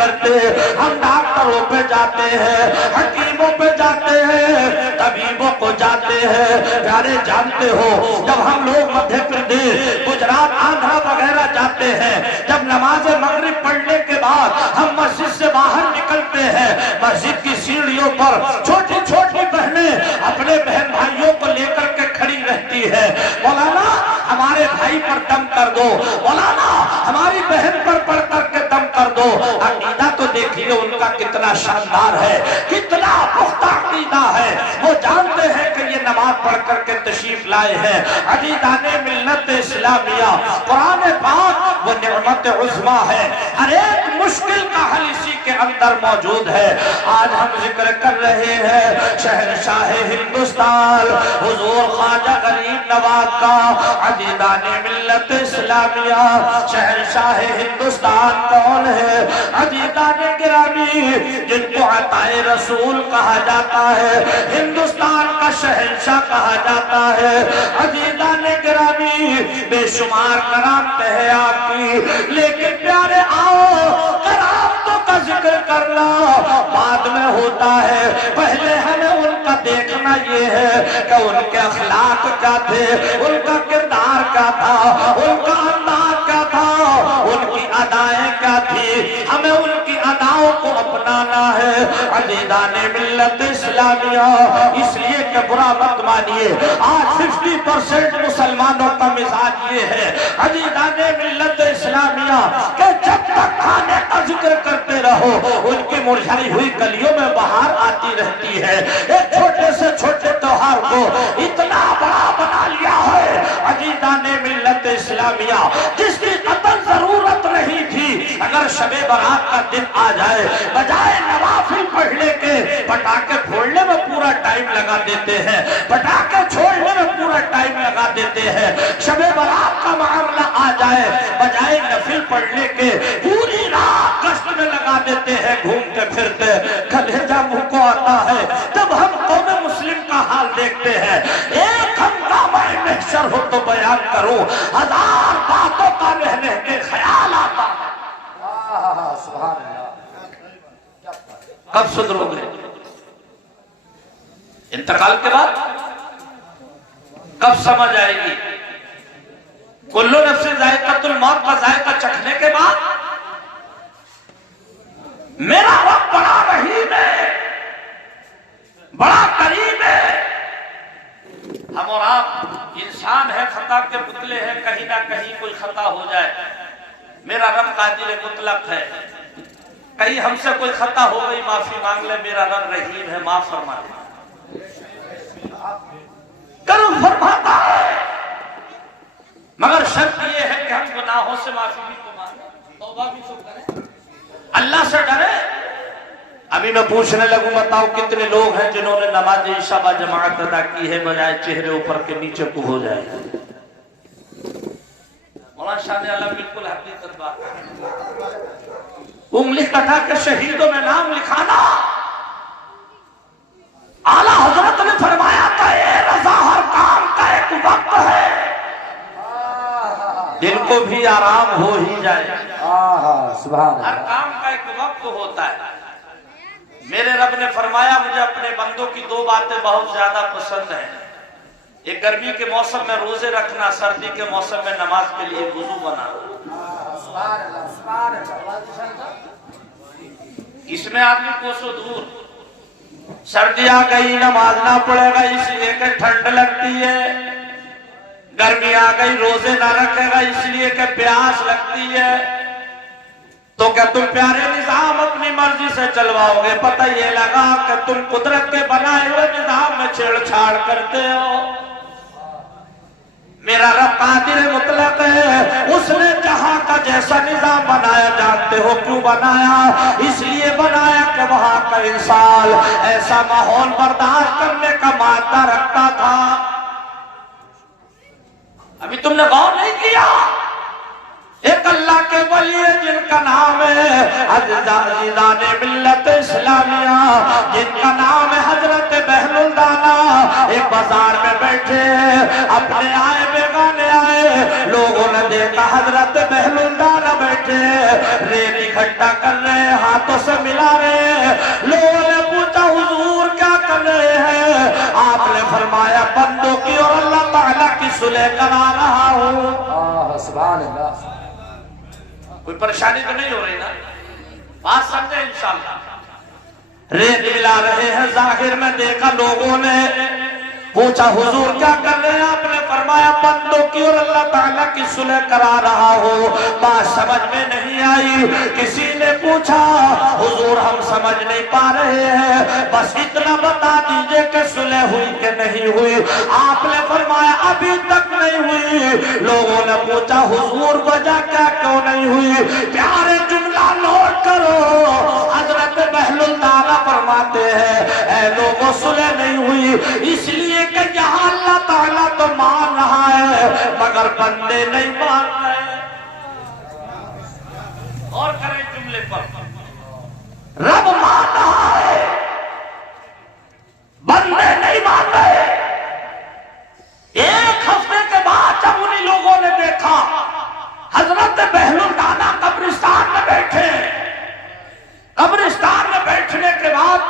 करते, हम डॉक्टरों पे जाते हैं, हकीमों पे जाते हैं, तबीबों को जाते हैं। प्यारे जानते हो जब हम लोग मध्य प्रदेश, गुजरात, आंध्र वगैरह जाते हैं, जब नमाज मगरिब पढ़ने के बाद हम मस्जिद से बाहर निकलते हैं, मस्जिद की सीढ़ियों पर छोटी छोटी बहनें अपने बहन भाइयों को लेकर के खड़ी रहती है। मौलाना हमारे भाई पर दम कर दो, मौलाना हमारी बहन पर पढ़ करके दम कर दो। अकीदा तो देखिए उनका कितना शानदार है, कितना पुख्ता अकीदा है। वो जानते हैं कि ये नमाज पढ़ करके तशरीफ लाए हैं। अजीदाने मिल्लत इस्लामिया, कुरान पाक वो निअमत उज़्मा है, हर एक मुश्किल का हल इसी के अंदर मौजूद है। आज हम जिक्र कर रहे हैं शहंशाह हिंदुस्तान हुजूर ख्वाजा गरीब नवाज का। अजीदाने मिल्लत इस्लामिया शहंशाह हिंदुस्तान कौन है? अजीदाने गिरामी जिनको अताए रसूल कहा जाता है, हिंदुस्तान का शहंशाह कहा जाता है। अजीदाने गिरामी बेशुमार करामतें हैं आपकी, लेकिन प्यारे आओ करामतों का जिक्र करना बाद में होता है। पहले हमें उनका देखना ये है कि उनके अखलाक क्या थे, उनका किरदार क्या था, उनका अंदाज क्या था, उनकी अदाएं क्या थी। हमें उनकी अदाओं को अपनाना है। अजीदाने मिल्लत इस्लामिया, इसलिए कि बुरा मत मानिए, आज 50% मुसलमानों का मिजाज ये है अजीदाने मिल्लत इस्लामिया के जब तक खाने का जिक्र करते रहो उनकी मुरझाई हुई कलियों में बहार आती रहती है। एक छोटे से छोटे त्योहार को इतना बड़ा बना लिया है अजीदाने मिल्लत इस्लामिया, जिसकी कतई जरूरत नहीं थी। अगर शबे बारात का दिन आ जाए, बजाय नवाफिल पढ़ने के पटाखे फोड़ने में पूरा टाइम लगा देते हैं, पटाखे छोड़ने में पूरा टाइम लगा देते हैं। शबे बारात का मामला आ जाए, बजाय नफिल पढ़ने के पूरी रात गश्त में लगा देते हैं, घूमते फिरते। कलेजा मुंह को आता है जब हम कौम मुस्लिम का हाल देखते हैं। एक हंगामा महशर हो तो बयान करूं, हजार बातों का रहने के ख्याल आता है। कब सुधरोगे? इंतकाल के बाद कब समझ आएगी? कुल्लू नफ्सिन जायकातुल मौत का जायका चखने के बाद मेरा रब बड़ा रहीम है, बड़ा करीम है। हम और आप इंसान है, खता के पुतले हैं, कहीं ना कहीं कोई खता हो जाए। मेरा रब कादिर मुतलक है, कहीं हमसे कोई खता हो गई माफी मांग ले, मेरा रब रहीम है, माफ फरमा दे। करम फरमाता है, मगर शर्त यह है कि हम गुनाहों से माफी भी तो मांगे, तौबा भी तो करें, अल्लाह से डरे। अभी मैं पूछने लगूं, बताओ कितने लोग हैं जिन्होंने नमाज इशा बा जमात अदा की है, बजाय चेहरे ऊपर के नीचे को हो जाए। मौलाना शाह ने अल्लाह बिल्कुल हकीकत बात है। उंगली कटा के शहीदों में नाम लिखाना, आला हजरत ने फरमाया था ये रजा हर काम का एक वक्त है, दिल को भी आराम हो ही जाए। हर काम का एक वक्त होता है। मेरे रब ने फरमाया मुझे अपने बंदों की दो बातें बहुत ज्यादा पसंद हैं। एक गर्मी के मौसम में रोजे रखना, सर्दी के मौसम में नमाज के लिए वुजू बनाना। इसमें आदमी कोसों दूर, सर्दी आ गई नमाज ना पड़ेगा इसलिए कि ठंड लगती है, गर्मी आ गई रोजे ना रखेगा इसलिए कि प्यास लगती है। तो क्या तुम प्यारे निजाम अपनी मर्जी से चलवाओगे? पता ये लगा कि तुम कुदरत के बनाए हुए निजाम में छेड़छाड़ करते हो। मेरा रब कादिर मुतलक है, उसने जहां का जैसा निजाम बनाया जानते हो क्यों बनाया? इसलिए बनाया कि वहां का इंसान ऐसा माहौल बर्दाश्त करने का मादा रखता था। अभी तुमने गौर नहीं किया, एक अल्लाह के वली है जिनका नाम है अज़ीज़ाने मिल्लत इस्लामिया, जिनका नाम है हजरत बहलुल दाना। एक बाजार में बैठे हैं, अपने आए बेगाने आए लोगों ने देखा हजरत बहलुल्लाह बैठे, रेत इकट्ठा कर रहे, हाथों से मिला रहे। लोगों ने पूछा हुजूर क्या कर रहे हैं? आपने फरमाया बंदों की और अल्लाह ताला की सुलह करा रहा हूँ। सुभान अल्लाह। कोई परेशानी तो नहीं हो रही ना? बात समझे इंशाअल्लाह। रेत मिला रहे हैं, जाहिर में देखा लोगों ने। पूछा हुजूर क्या कर रहे हैं? आपने फरमाया बंदों की और अल्लाह ताला की सुलह करा रहा हो। बात समझ में नहीं आई। किसी ने पूछा हुजूर हम समझ नहीं पा रहे हैं, बस इतना बता दीजिए कि सुलह हुई कि नहीं हुई। आपने फरमाया अभी तक नहीं हुई। लोगों ने पूछा हुजूर वजह क्या क्यों नहीं हुई? प्यारे जुमला नोट करो। हजरत बहलुल्लाह फरमाते हैं ऐ लोगों सुलह नहीं हुई इसलिए कि यहाँ अल्लाह ताला तो मान रहा है मगर बंदे नहीं मान रहे। और करें जुमले पर, रब मान रहा है बंदे नहीं मान रहे। एक हफ्ते के बाद जब उन्हीं लोगों ने देखा हजरत बहलुल्लाह कब्रिस्तान में बैठे, कब्रिस्तान में बैठने के बाद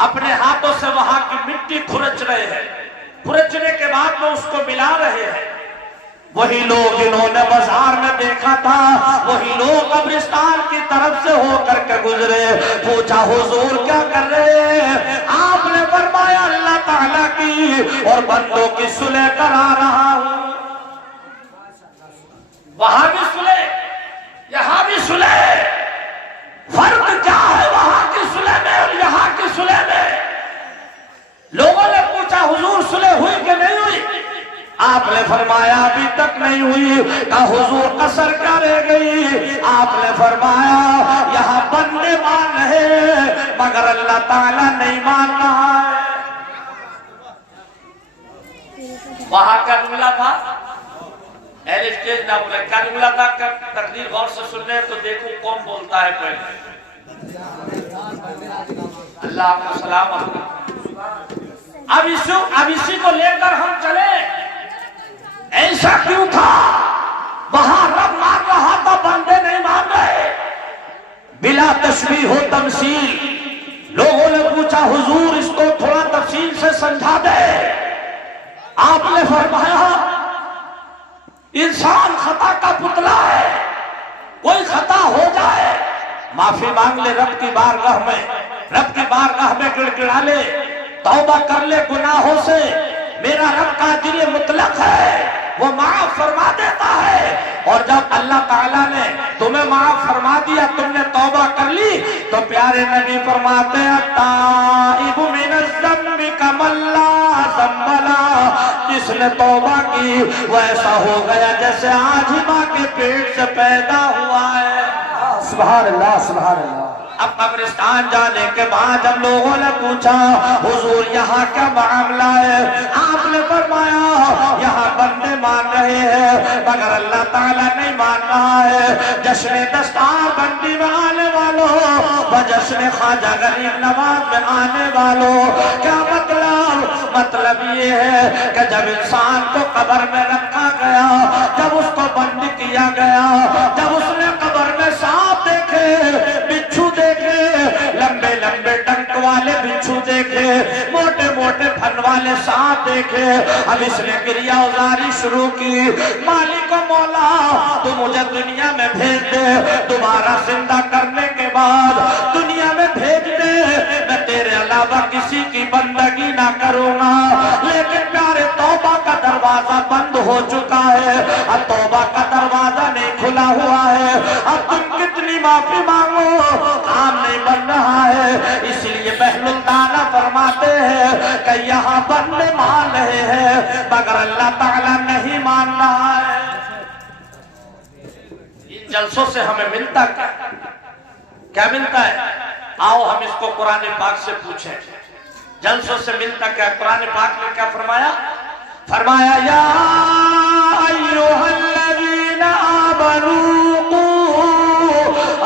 अपने हाथों से वहां की मिट्टी खुरच रहे हैं, खुरचने के बाद वो उसको मिला रहे हैं। वही लोग इन्होंने बाजार में देखा था, वही लोग कब्रिस्तान की तरफ से होकर के गुजरे। पूछा हुजूर क्या कर रहे हैं? आपने फरमाया अल्लाह ताला की और बंदों की सुलह करा रहा हूं। वहां भी सुलह, यहां भी सुलह। फर्क क्या है वहां की सुलह में और यहां की सुलह में? लोगों ने पूछा हुजूर सुलह हुई कि नहीं हुई? आपने फरमाया अभी तक नहीं हुई। कहा हुजूर कसर क्या रह गई? आपने फरमाया यहाँ बंदे मान रहे मगर अल्लाह ताला नहीं मान रहा है। वहां का जुमला था, स्टेज ना बोले, क्या जुमला था? तकदीर गौर से सुन रहे तो देखो कौन बोलता है पहले। अल्लाह आपको सलामत। अब इसी को लेकर हम चले। ऐसा क्यों था? वहां रब मान रहा था, बंदे नहीं मान रहे। बिला तशबीह हो तमसील। लोगों ने पूछा हुजूर इसको थोड़ा तफसील से समझा दे। आपने फरमाया इंसान खता का पुतला है, कोई खता हो जाए माफी मांग ले रब की बारगाह में, रब की बारगाह में गिड़गिड़ा ले, तौबा कर ले गुनाहों से। मेरा रब कादिर मुतलक है, वो माफ फरमा देता है। और जब अल्लाह ताला ने तुम्हें माफ फरमा दिया, तुमने तौबा कर ली, तो प्यारे नबी फरमाते हैं ताइबु मिनज़्ज़म्बि कमल्ला ज़म्बला। जिसने तौबा की वो ऐसा हो गया जैसे आज ही मां के पेट से पैदा हुआ है। सुभान अल्लाह, सुभान अल्लाह। अब कब्रिस्तान जाने के बाद जब लोगों ने पूछा हुजूर यहाँ क्या मामला है? आपने फरमाया यहाँ बंदे मान रहे हैं मगर अल्लाह ताला नहीं मान रहा है। जश्न दस्तार बंदी में आने वालों व जश्न ख्वाजा गरीब नवाज में आने वालों, क्या मतलब ये है कि जब इंसान को कब्र में रखा गया, जब उसको बंद किया गया, जब उसने कब्र में सांप देखे, बिच्छू देखे, लंबे लंबे डंक वाले बिच्छू देखे, मोटे मोटे फन वाले सांप देखे, अब इसने क्रिया उजारी शुरू की। मालिक मौला तू मुझे दुनिया में भेज दे, दोबारा जिंदा करने के बाद दुनिया में भेज दे, मैं तेरे अलावा किसी की बंदगी ना करूंगा। लेकिन प्यारे तौबा का दरवाजा बंद हो चुका है, अब तौबा का दरवाजा नहीं खुला हुआ है। अब तुम कितनी माफी मांगो, काम नहीं बन रहा है। इसलिए बहलुल्लाह फरमाते हैं कि यहाँ बंदे मान रहे हैं मगर अल्लाह ताला नहीं मान रहा है। इन जलसों से हमें मिलता क्या मिलता है? आओ हम इसको कुरान पाक से पूछें। जलसों से मिलता क्या? कुरान पाक ने क्या फरमाया? फरमाया या अय्युहल्लज़ीना आमनू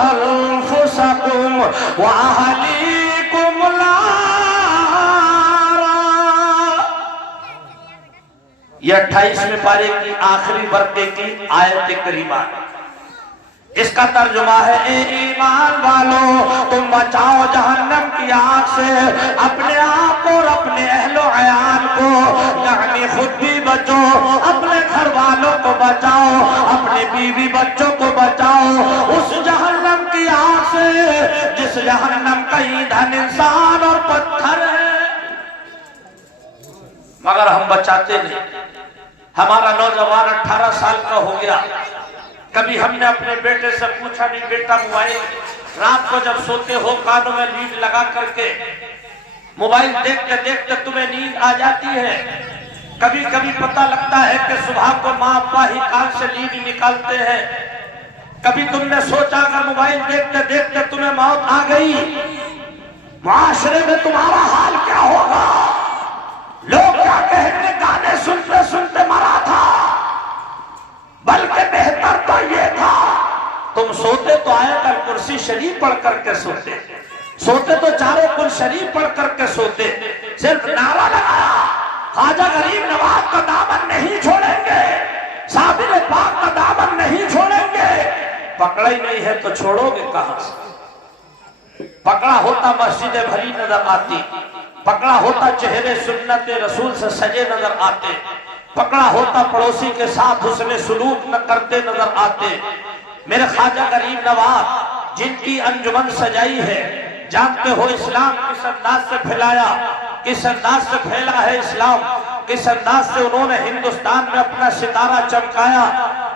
अनफुसकुम व अहलीकुम नारा। ये 28वें पारे की आखिरी वर्क़े की आयत करीमा है। इसका तर्जुमा है, ए ईमान वालों, तुम बचाओ जहन्नम की आग से अपने आप को और अपने अहलो अयान को, यानी खुद भी बचो, अपने घर वालों को बचाओ, अपने बीवी बच्चों को बचाओ उस जहन्नम की आग से जिस जहन्नम का ईंधन इंसान और पत्थर है। मगर हम बचाते नहीं। हमारा नौजवान 18 साल का हो गया, कभी हमने अपने बेटे से पूछा नहीं, बेटा मोबाइल रात को जब सोते हो कानों में लीड लगा करके मोबाइल देखते देखते तुम्हें नींद आ जाती है? कभी कभी पता लगता है कि सुबह को माँ अब्बा ही कान से लीड निकालते हैं। कभी तुमने सोचा अगर मोबाइल देखते देखते तुम्हें मौत आ गई, माशरे में तुम्हारा हाल क्या होगा? लोग क्या कहेंगे, गाने सुनते सुनते मरा था। बल्कि बेहतर तो ये था तुम सोते तो आयतल कुर्सी शरीफ पढ़ करके सोते, सोते तो चारों कुल शरीफ पढ़ करके सोते। सिर्फ नारा लगाया, ख्वाजा गरीब नवाज का दामन नहीं छोड़ेंगे, साबिर पाक का दामन नहीं छोड़ेंगे। पकड़ा ही नहीं है तो छोड़ोगे कहां से? पकड़ा होता मस्जिदें भरी नजर आती, पकड़ा होता चेहरे सुन्नत रसूल से सजे नजर आते, पकड़ा होता पड़ोसी के साथ उसने सुलूक न करते नजर आते। मेरे ख्वाजा गरीब नवाज जिनकी अंजुमन सजाई है, जानते हो इस्लाम किस अंदाज से फैलाया, किस अंदाज से फैला है इस्लाम, किस अंदाज से उन्होंने हिंदुस्तान में अपना सितारा चमकाया।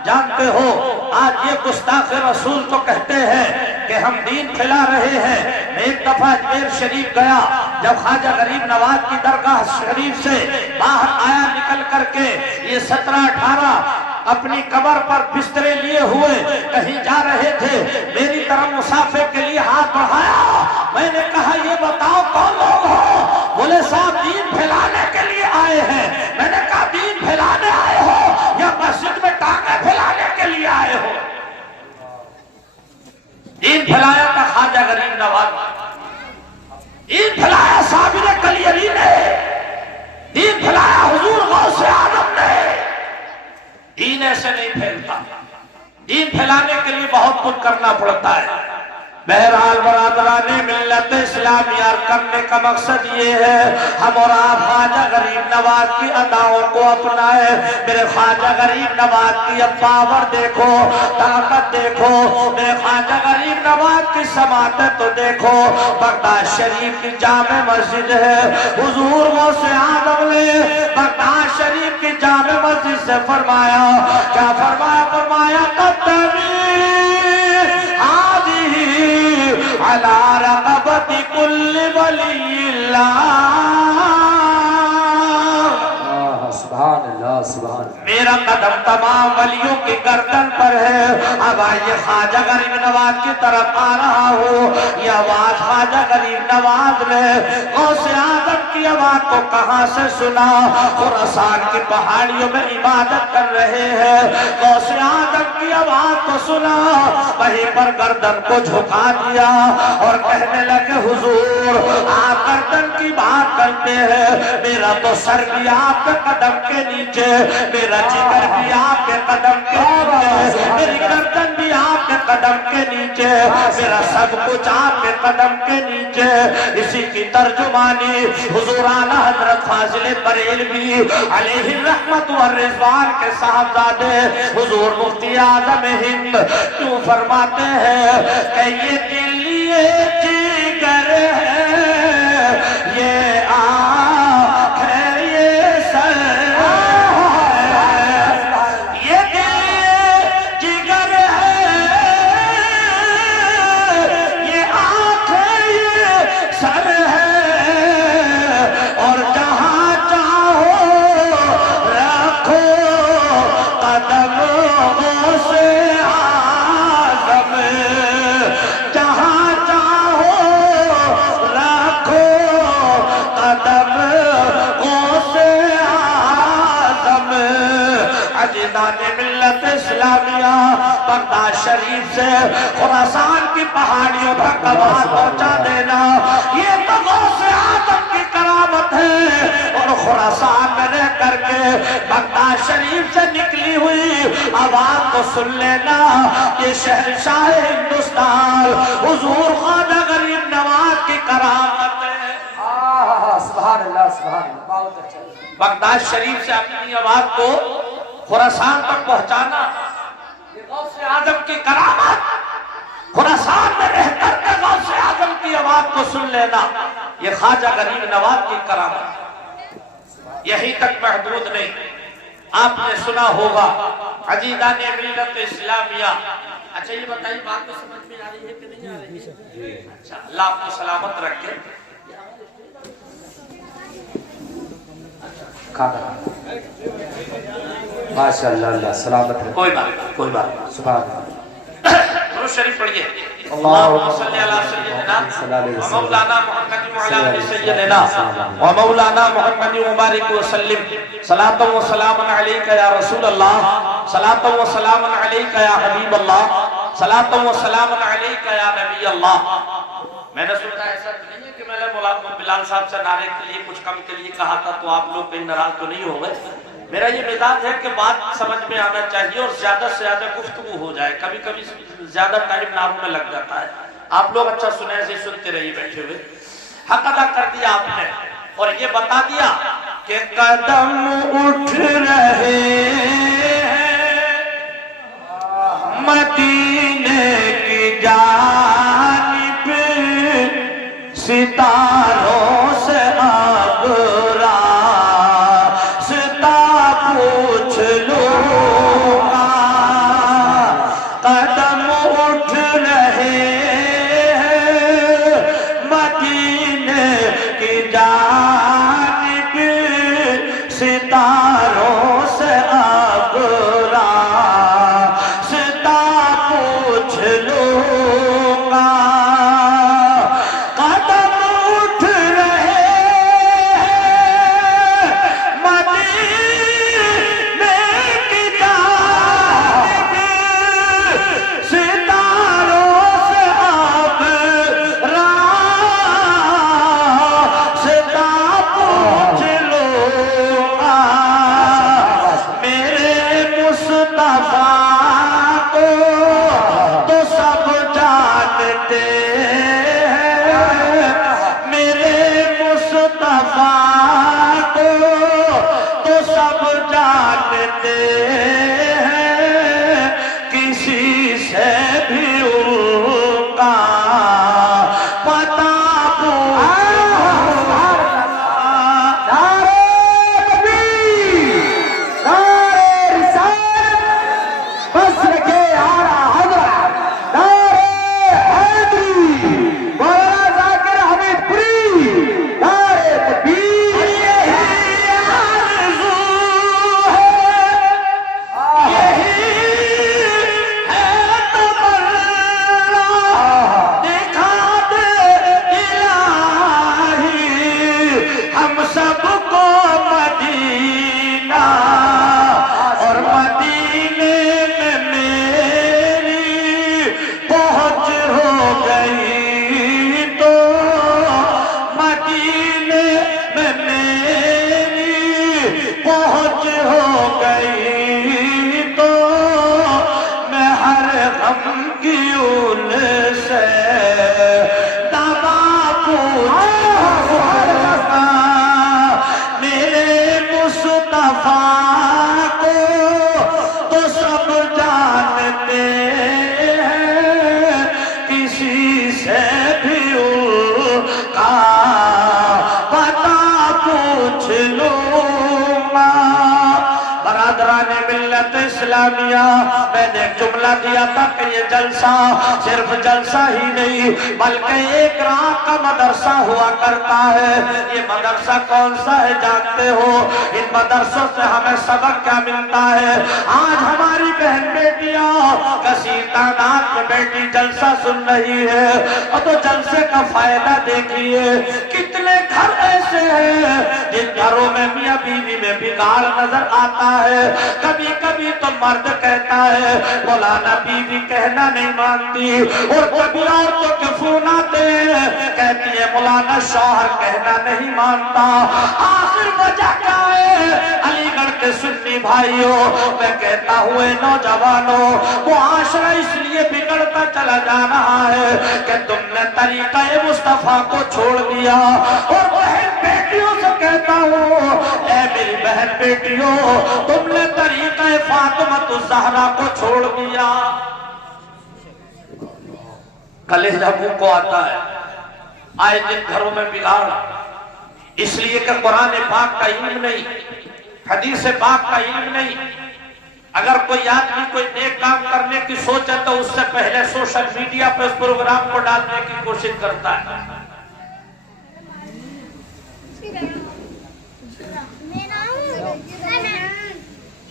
जानते हो आज ये गुस्ताख रसूल तो कहते हैं कि हम दीन फैला रहे हैं। मैं एक दफा अजमेर शरीफ गया, जब ख्वाजा गरीब नवाज की दरगाह शरीफ से बाहर आया निकल करके, ये 17-18 अपनी कमर पर बिस्तरे लिए हुए कहीं जा रहे थे। मेरी तरफ मुसाफिर के लिए हाथ बढ़ाया, मैंने कहा ये बताओ कौन लोग हो? बोले साहब दीन फैलाने के लिए आए हैं। मैंने कहा दीन फैलाने आए हो या मस्जिद में टांगे फैलाने के लिए आए हो? दीन फैलाया था ख्वाजा गरीब नवाज, दीन फैलाया साबिर कलियरी ने, दीन फैलाया हुजूर गौसे आजम ने। दीन ऐसे नहीं फैलता, दीन फैलाने के लिए बहुत कुछ करना पड़ता है। बहरहाल बरादराने मिल्लत इस्लामिया करने का मकसद ये है हम और आप ख्वाजा गरीब नवाज की अदाओं को अपनाए। मेरे ख्वाजा गरीब नवाज की अब पावर देखो, ताकत देखो, मेरे ख्वाजा गरीब नवाज की समाते तो देखो। बगदाद शरीफ की जामे मस्जिद है, हुजूर गौसे आजम ने बगदाद शरीफ की जामे मस्जिद से फरमाया, क्या फरमाया? फरमाया अला रक़बति कुल्ली वलिय्यिल्लाह। सुभान अल्लाह, सुभान। मेरा कदम तमाम वलियों की गर्दन पर है। अब आइए ख्वाजा गरीब नवाज की तरफ आ रहा हूँ। यह आवाज ख्वाजा गरीब नवाज ने गौसे आजम की आवाज को कहां से सुना? खुरासान की पहाड़ियों में इबादत कर रहे हैं, गौसे आजम की आवाज को सुना, वहीं पर गर्दन को झुका दिया और कहने लगे हुजूर आप गर्दन की बात करते हैं, मेरा तो सर भी आपके कदम के नीचे, मेरा जिगर भी आपके कदम के नीचे, मेरी गर्दन भी आपके कदम के नीचे, मेरा सब कुछ आपके कदम के नीचे। इसी की तर्जुमानी हुजूर आला हजरत फाजिल बरेलवी अलैहि रहमत व रिजवान के साहबजादे हुजूर मुफ्ती आजम हिंद क्यों फरमाते हैं कि ये दिल ये जिगर है, ये आँख है, ये सर है, ये दिल जिगर है, ये आँख है, ये सर है, और जहाँ चाहो रखो कदमों से आज़म, जहाँ चाहो रखो कदमों से आज़म। अजीज़ान मिल्लत इस्लामिया बगदाद शरीफ से खुरासान की पहाड़ियों पर कमाल पहुंचा देना, ये तो गौसे आजम की करामत है। और खुरासान में रह करके बगदाद शरीफ से निकली हुई आवाज को सुन लेना, ये शहंशाह हिंदुस्तान हुजूर ख्वाजा गरीब नवाज की करामत है। सुभान अल्लाह, सुभान अल्लाह, बहुत अच्छा। बगदाद शरीफ से अपनी आवाज को खुरासान तक पहुंचाना, ये गौसे आजम की करामत। खुरासान में रहकर के गौसे आजम की आवाज को सुन लेना, ये ख्वाजा गरीब नवाज की करामत। यही तक महदूद नहीं, आपने सुना होगा अजीजा ने मिल्लत इस्लामिया। अच्छा ये बताइए, बात तो समझ में आ रही है कि नहीं आ रही है? अच्छा, अल्लाह आपको सलामत रखे। माशाअल्लाह, अल्लाह सलामत रखे। कोई बात सुभान अल्लाह। दुरूद शरीफ पढ़िए। अल्लाहुम्मा सल्ली अला सय्यिदिना व मौलाना मुहम्मद व अला आलि सय्यिदिना व मौलाना मुहम्मद मुबारक व सल्लिम सलातो व सलामन अलैका या रसूल अल्लाह, सलातो व सलामन अलैका या हबीब अल्लाह, सलातो व सलामन अलैका या नबी अल्लाह। मैंने सुना ऐसा नहीं है कि मैंने मौलाना बिलाल साहब से नारे के लिए कुछ कम के लिए कहा था, तो आप लोग कहीं नाराज तो नहीं हो गए। मेरा ये मिजाज है कि बात समझ में आना चाहिए और ज्यादा से ज्यादा गुफ्तगू हो जाए। कभी कभी ज्यादा टाइम नारों में लग जाता है। आप लोग अच्छा सुने से सुनते रहिए बैठे हुए। हक अदा कर दिया आपने और ये बता दिया कि कदम उठ रहे हैं मदीने की जानिब, सितारों से अब रास्ता पूछ लूंगा। कदम उठ रहे हैं मदीने की जानिब, सितारों से अब रास्ता पूछ लूंगा। इस्लामिया, मैंने एक जुमला दिया था कि ये जलसा सिर्फ जलसा ही नहीं बल्कि एक रात का मदरसा हुआ करता है। ये मदरसा कौन सा है जानते हो? इन मदरसों से हमें सबक क्या मिलता है? आज हमारी बहन बेटियां कसीर तादाद में बेटी जलसा सुन रही है और तो जलसे का फायदा देखिए। कितने घर ऐसे हैं जिन घरों में मियां बीवी में बिगाड़ नजर आता है। कभी कभी तो मर्द कहता है मौलाना बीवी कहना नहीं मानती, और कभी औरतों के फोन आते हैं कहती है मौलाना शौहर कहना नहीं मानता। आखिर वजह क्या है? अलीगढ़ के सुन्नी भाइयों, मैं कहता हूँ नौजवानों, वो आशरा इसलिए बिगड़ता चला जा रहा है कि तुमने तरीका मुस्तफा को छोड़ दिया। और बहन बेटियों से कहता हूँ, ऐ मेरी बहन बेटियों, तुमने तरीका फातिमा ज़हरा को छोड़ दिया। कलेजा मुंह को आता है, आए दिन घरों में बिगाड़, इसलिए कि कुरान पाक का इल्म नहीं, हदीस पाक का इल्म नहीं। अगर कोई आदमी कोई नेक काम करने की सोचे तो उससे पहले सोशल मीडिया पे उस प्रोग्राम को डालने की कोशिश करता है।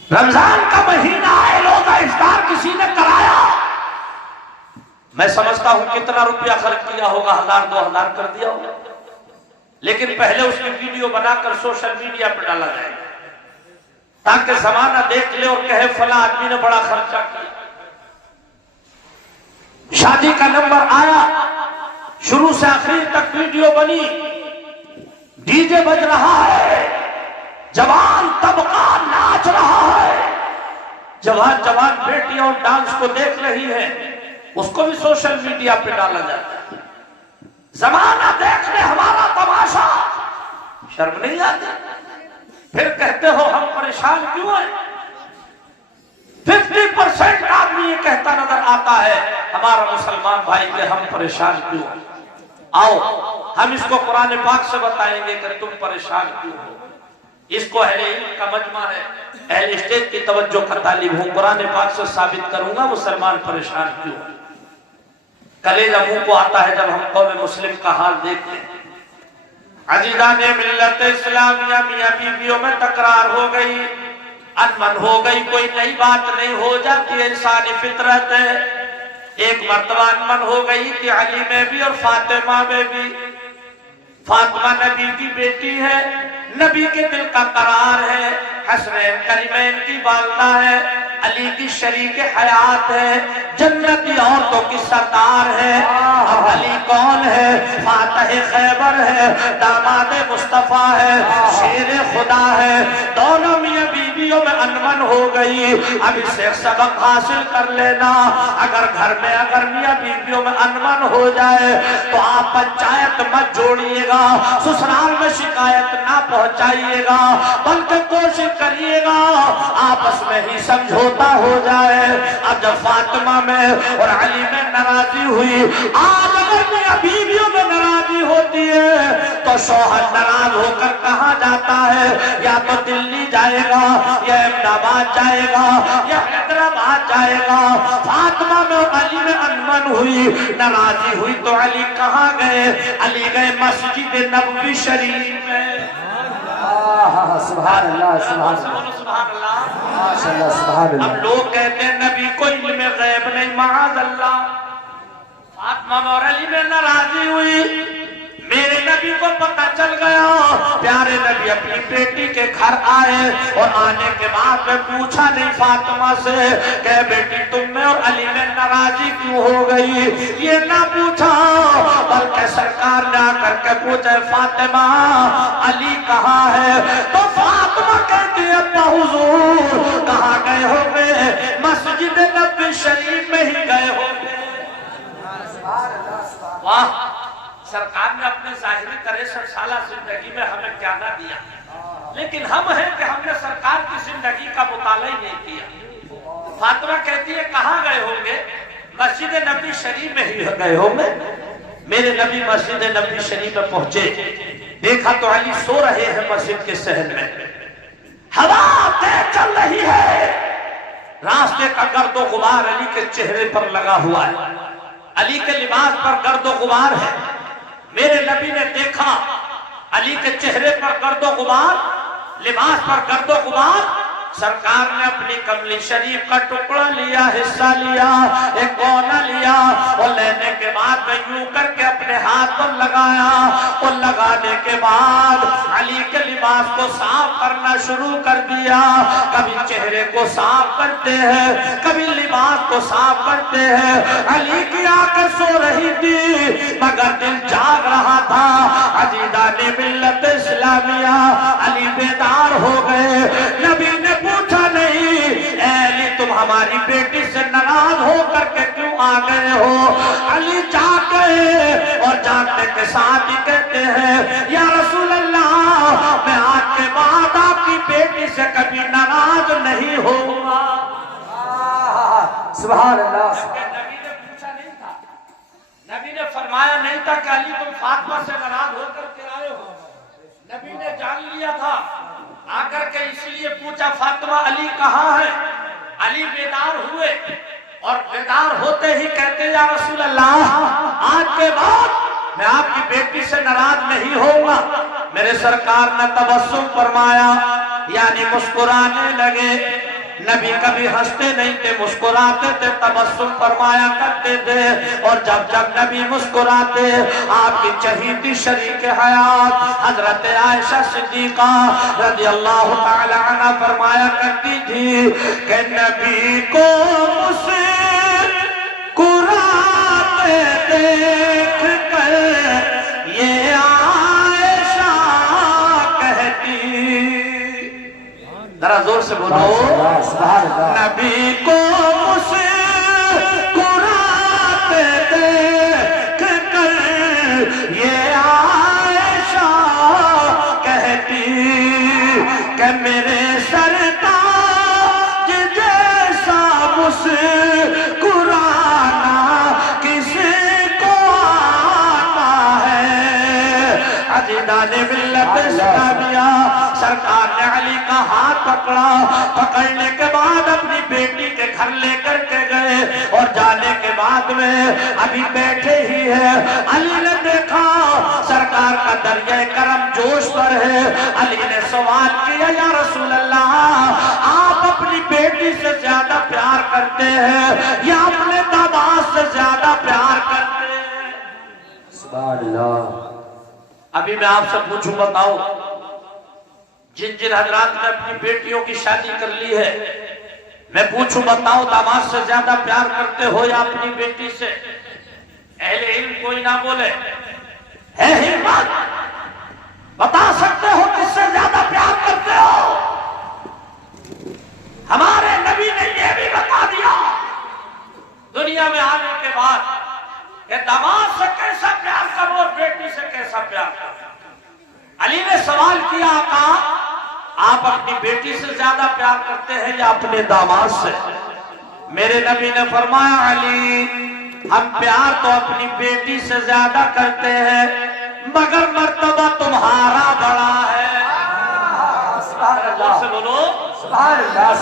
रमजान का महीना है, रोजा इफ्तार किसी ने कराया, मैं समझता हूं कितना रुपया खर्च किया होगा, 1000-2000 कर दिया होगा, लेकिन पहले उसकी वीडियो बनाकर सोशल मीडिया पर डाला जाए ताकि जमाना देख ले और कहे फला आदमी ने बड़ा खर्चा किया। शादी का नंबर आया, शुरू से आखिर तक वीडियो बनी, डीजे बज रहा है, जवान तबका नाच रहा है, जवान जवान बेटियां डांस को देख रही है, उसको भी सोशल मीडिया पे डाला जाता है। जमाना देख ले हमारा तमाशा, शर्म नहीं आती? फिर कहते हो हम परेशान क्यों हैं? 50% आदमी ये कहता नजर आता है हमारा मुसलमान भाई के हम परेशान क्यों हैं। आओ हम इसको कुरान पाक से बताएंगे कि तुम परेशान क्यों हो। इसको अहले इल्म का मजमा है, अहले स्टेज की तवज्जो का तालिब हूं, कुरान पाक से साबित करूंगा मुसलमान परेशान क्यों है। कलेजा मुंह को आता है जब हम कौम मुस्लिम का हाल देखते हैं। अजीज़ान मिल्लत इस्लामिया मियां बीवियों में तकरार हो गई, अनबन हो गई, कोई नई बात नहीं, हो जाती है, इंसानी फितरत है। एक मर्तबा अनबन हो गई कि अली में भी और फातिमा में भी। फातिमा नबी की बेटी है, नबी के दिल का करार है, हसनैन करीमैन की वालिदा है, अली की शरीक हयात है, जन्नती औरतों की सरदार है। अब अली कौन है? फातह खैबर है, दामाद मुस्तफा है, शेर खुदा है। दोनों मियां बीवियों में अनबन हो गई। अब इससे सबक हासिल कर लेना, अगर घर में अगर मियां बीवियों में अनबन हो जाए तो आप पंचायत मत जोड़िएगा, ससुराल में शिकायत ना पहुंचाइएगा, बल्कि कोशिश करिएगा आपस में ही समझौता हो जाए। अब जब फातिमा में और अली में नाराजगी हुई, आज अगर मियां बीवियों में नाराजगी होती है तो शौहर नाराज होकर कहाँ जाता है? या तो दिल्ली जाएगा, या अहमदाबाद जाएगा, या हैदराबाद जाएगा। फातिमा में और अली में अनबन हुई, नाराजगी हुई तो अली कहाँ गए? अली गए मस्जिद नबवी शरीफ में। सुभान अल्लाह, सुभान अल्लाह, सुभान अल्लाह, माशाअल्लाह, सुभान अल्लाह। अब लोग कहते हैं नबी को इल्म गैब नहीं, माअज़ अल्लाह। फातिमा और अली में नाराजगी हुई, मेरे नबी को पता चल गया। प्यारे नबी अपनी बेटी के घर आए और आने के बाद में पूछा नहीं फातिमा से कि बेटी तुम में और अली में नाराजगी क्यों हो गई, ये ना पूछा, बल्कि सरकार ने आकर के पूछे फातिमा अली कहाँ है? तो फातिमा कहती है अब्बा हुजूर कहाँ गए होंगे? मस्जिद नबवी शरीफ में ही गए होंगे। वाह, सरकार ने अपने जाहिरी करे 60 साल जिंदगी में हमें क्या ना दिया, लेकिन हम हैं कि हमने सरकार की जिंदगी का मुताला ही नहीं किया। फातिमा कहती है कहाँ गए होंगे? मस्जिद नबी शरीफ में ही गए होंगे। मेरे नबी मस्जिद नबी शरीफ में पहुंचे, देखा तो अली सो रहे हैं मस्जिद के सहन में, हवा तेज चल रही है, रास्ते का गर्दो गुबार अली के चेहरे पर लगा हुआ है, अली के लिबास पर गर्दो गुबार है। मेरे नबी ने देखा अली के चेहरे पर गर्दो गुबार, लिबास पर गर्दो गुबार। सरकार ने अपनी कमली शरीफ का टुकड़ा लिया, हिस्सा लिया, एक कोना लिया और लेने के बाद में यूं करके अपने हाथ पर लगाया और लगाने के बाद अली के लिबास को साफ करना शुरू कर दिया। कभी चेहरे को साफ करते हैं, कभी लिबास को साफ करते हैं। अली की आंखें सो रही थी मगर दिल जाग रहा था। अजीज़ान मिल्लत इस्लामिया, अली बेदार हो गए। नबी गए हो। अली जाग गए और जागने के साथ ही कहते हैं या रसूल अल्लाह, मैं आज के बाद आपकी बेटी से कभी नाराज नहीं होऊंगा। सुभान अल्लाह। नबी ने पूछा नहीं था, नबी ने फरमाया नहीं था कि अली तुम फातिमा से नाराज होकर के आए हो। नबी ने जान लिया था, आकर के इसलिए पूछा फातिमा अली कहाँ है। अली बेदार हुए और बेदार होते ही कहते या रसूल अल्लाह, आज के बाद मैं आपकी बेटी से नाराज नहीं होऊंगा। मेरे सरकार ने तबस्सुम फरमाया, यानी मुस्कुराने लगे। नबी कभी हंसते नहीं थे, मुस्कुराते थे, तबस्सुम फरमाया करते थे। और जब जब नबी मुस्कुराते, आपकी चहीती शरीक हयात हजरत आयशा सिद्दीका रज़ियल्लाहु ताला अन्हा फरमाया करती थी कि नबी को मुस्कुराते देख कर ये आयशा कहती, जरा जोर से बोलो, नबी को मुस्कुराते देख कर ये आयशा कहती कि मेरे सरताज जैसा मुस्कुराना किसको आता है। अज़ीज़ान मिल्लत इस्लामिया, सरकार ने अली का हाथ पकड़ा, पकड़ने के बाद अपनी बेटी के घर लेकर के गए और जाने के बाद में अभी बैठे ही है। अली ने देखा सरकार का दरिया करम जोश पर है। अली ने सवाल किया या रसूल अल्लाह, आप अपनी बेटी से ज्यादा प्यार करते हैं या अपने दामाद से ज्यादा प्यार करते हैं? सुभान अल्लाह। अभी मैं आपसे पूछूं, बताओ, जिन जिन हजरात ने अपनी बेटियों की शादी कर ली है, मैं पूछूं, बताओ, दामाद से ज्यादा प्यार करते हो या अपनी बेटी से? अहले इल्म कोई ना बोले, है हिम्मत, बता सकते हो किससे ज्यादा प्यार करते हो? हमारे नबी ने यह भी बता दिया दुनिया में आने के बाद कि दामाद से कैसा प्यार करो और बेटी से कैसा प्यार करो। अली ने सवाल किया, आका, आप अपनी बेटी से ज्यादा प्यार करते हैं या अपने दामाद से? मेरे नबी ने फरमाया, अली, हम प्यार तो अपनी बेटी से ज्यादा करते हैं, मगर मर्तबा तुम्हारा बड़ा है। सुभान अल्लाह से बोलो, सुभान अल्लाह।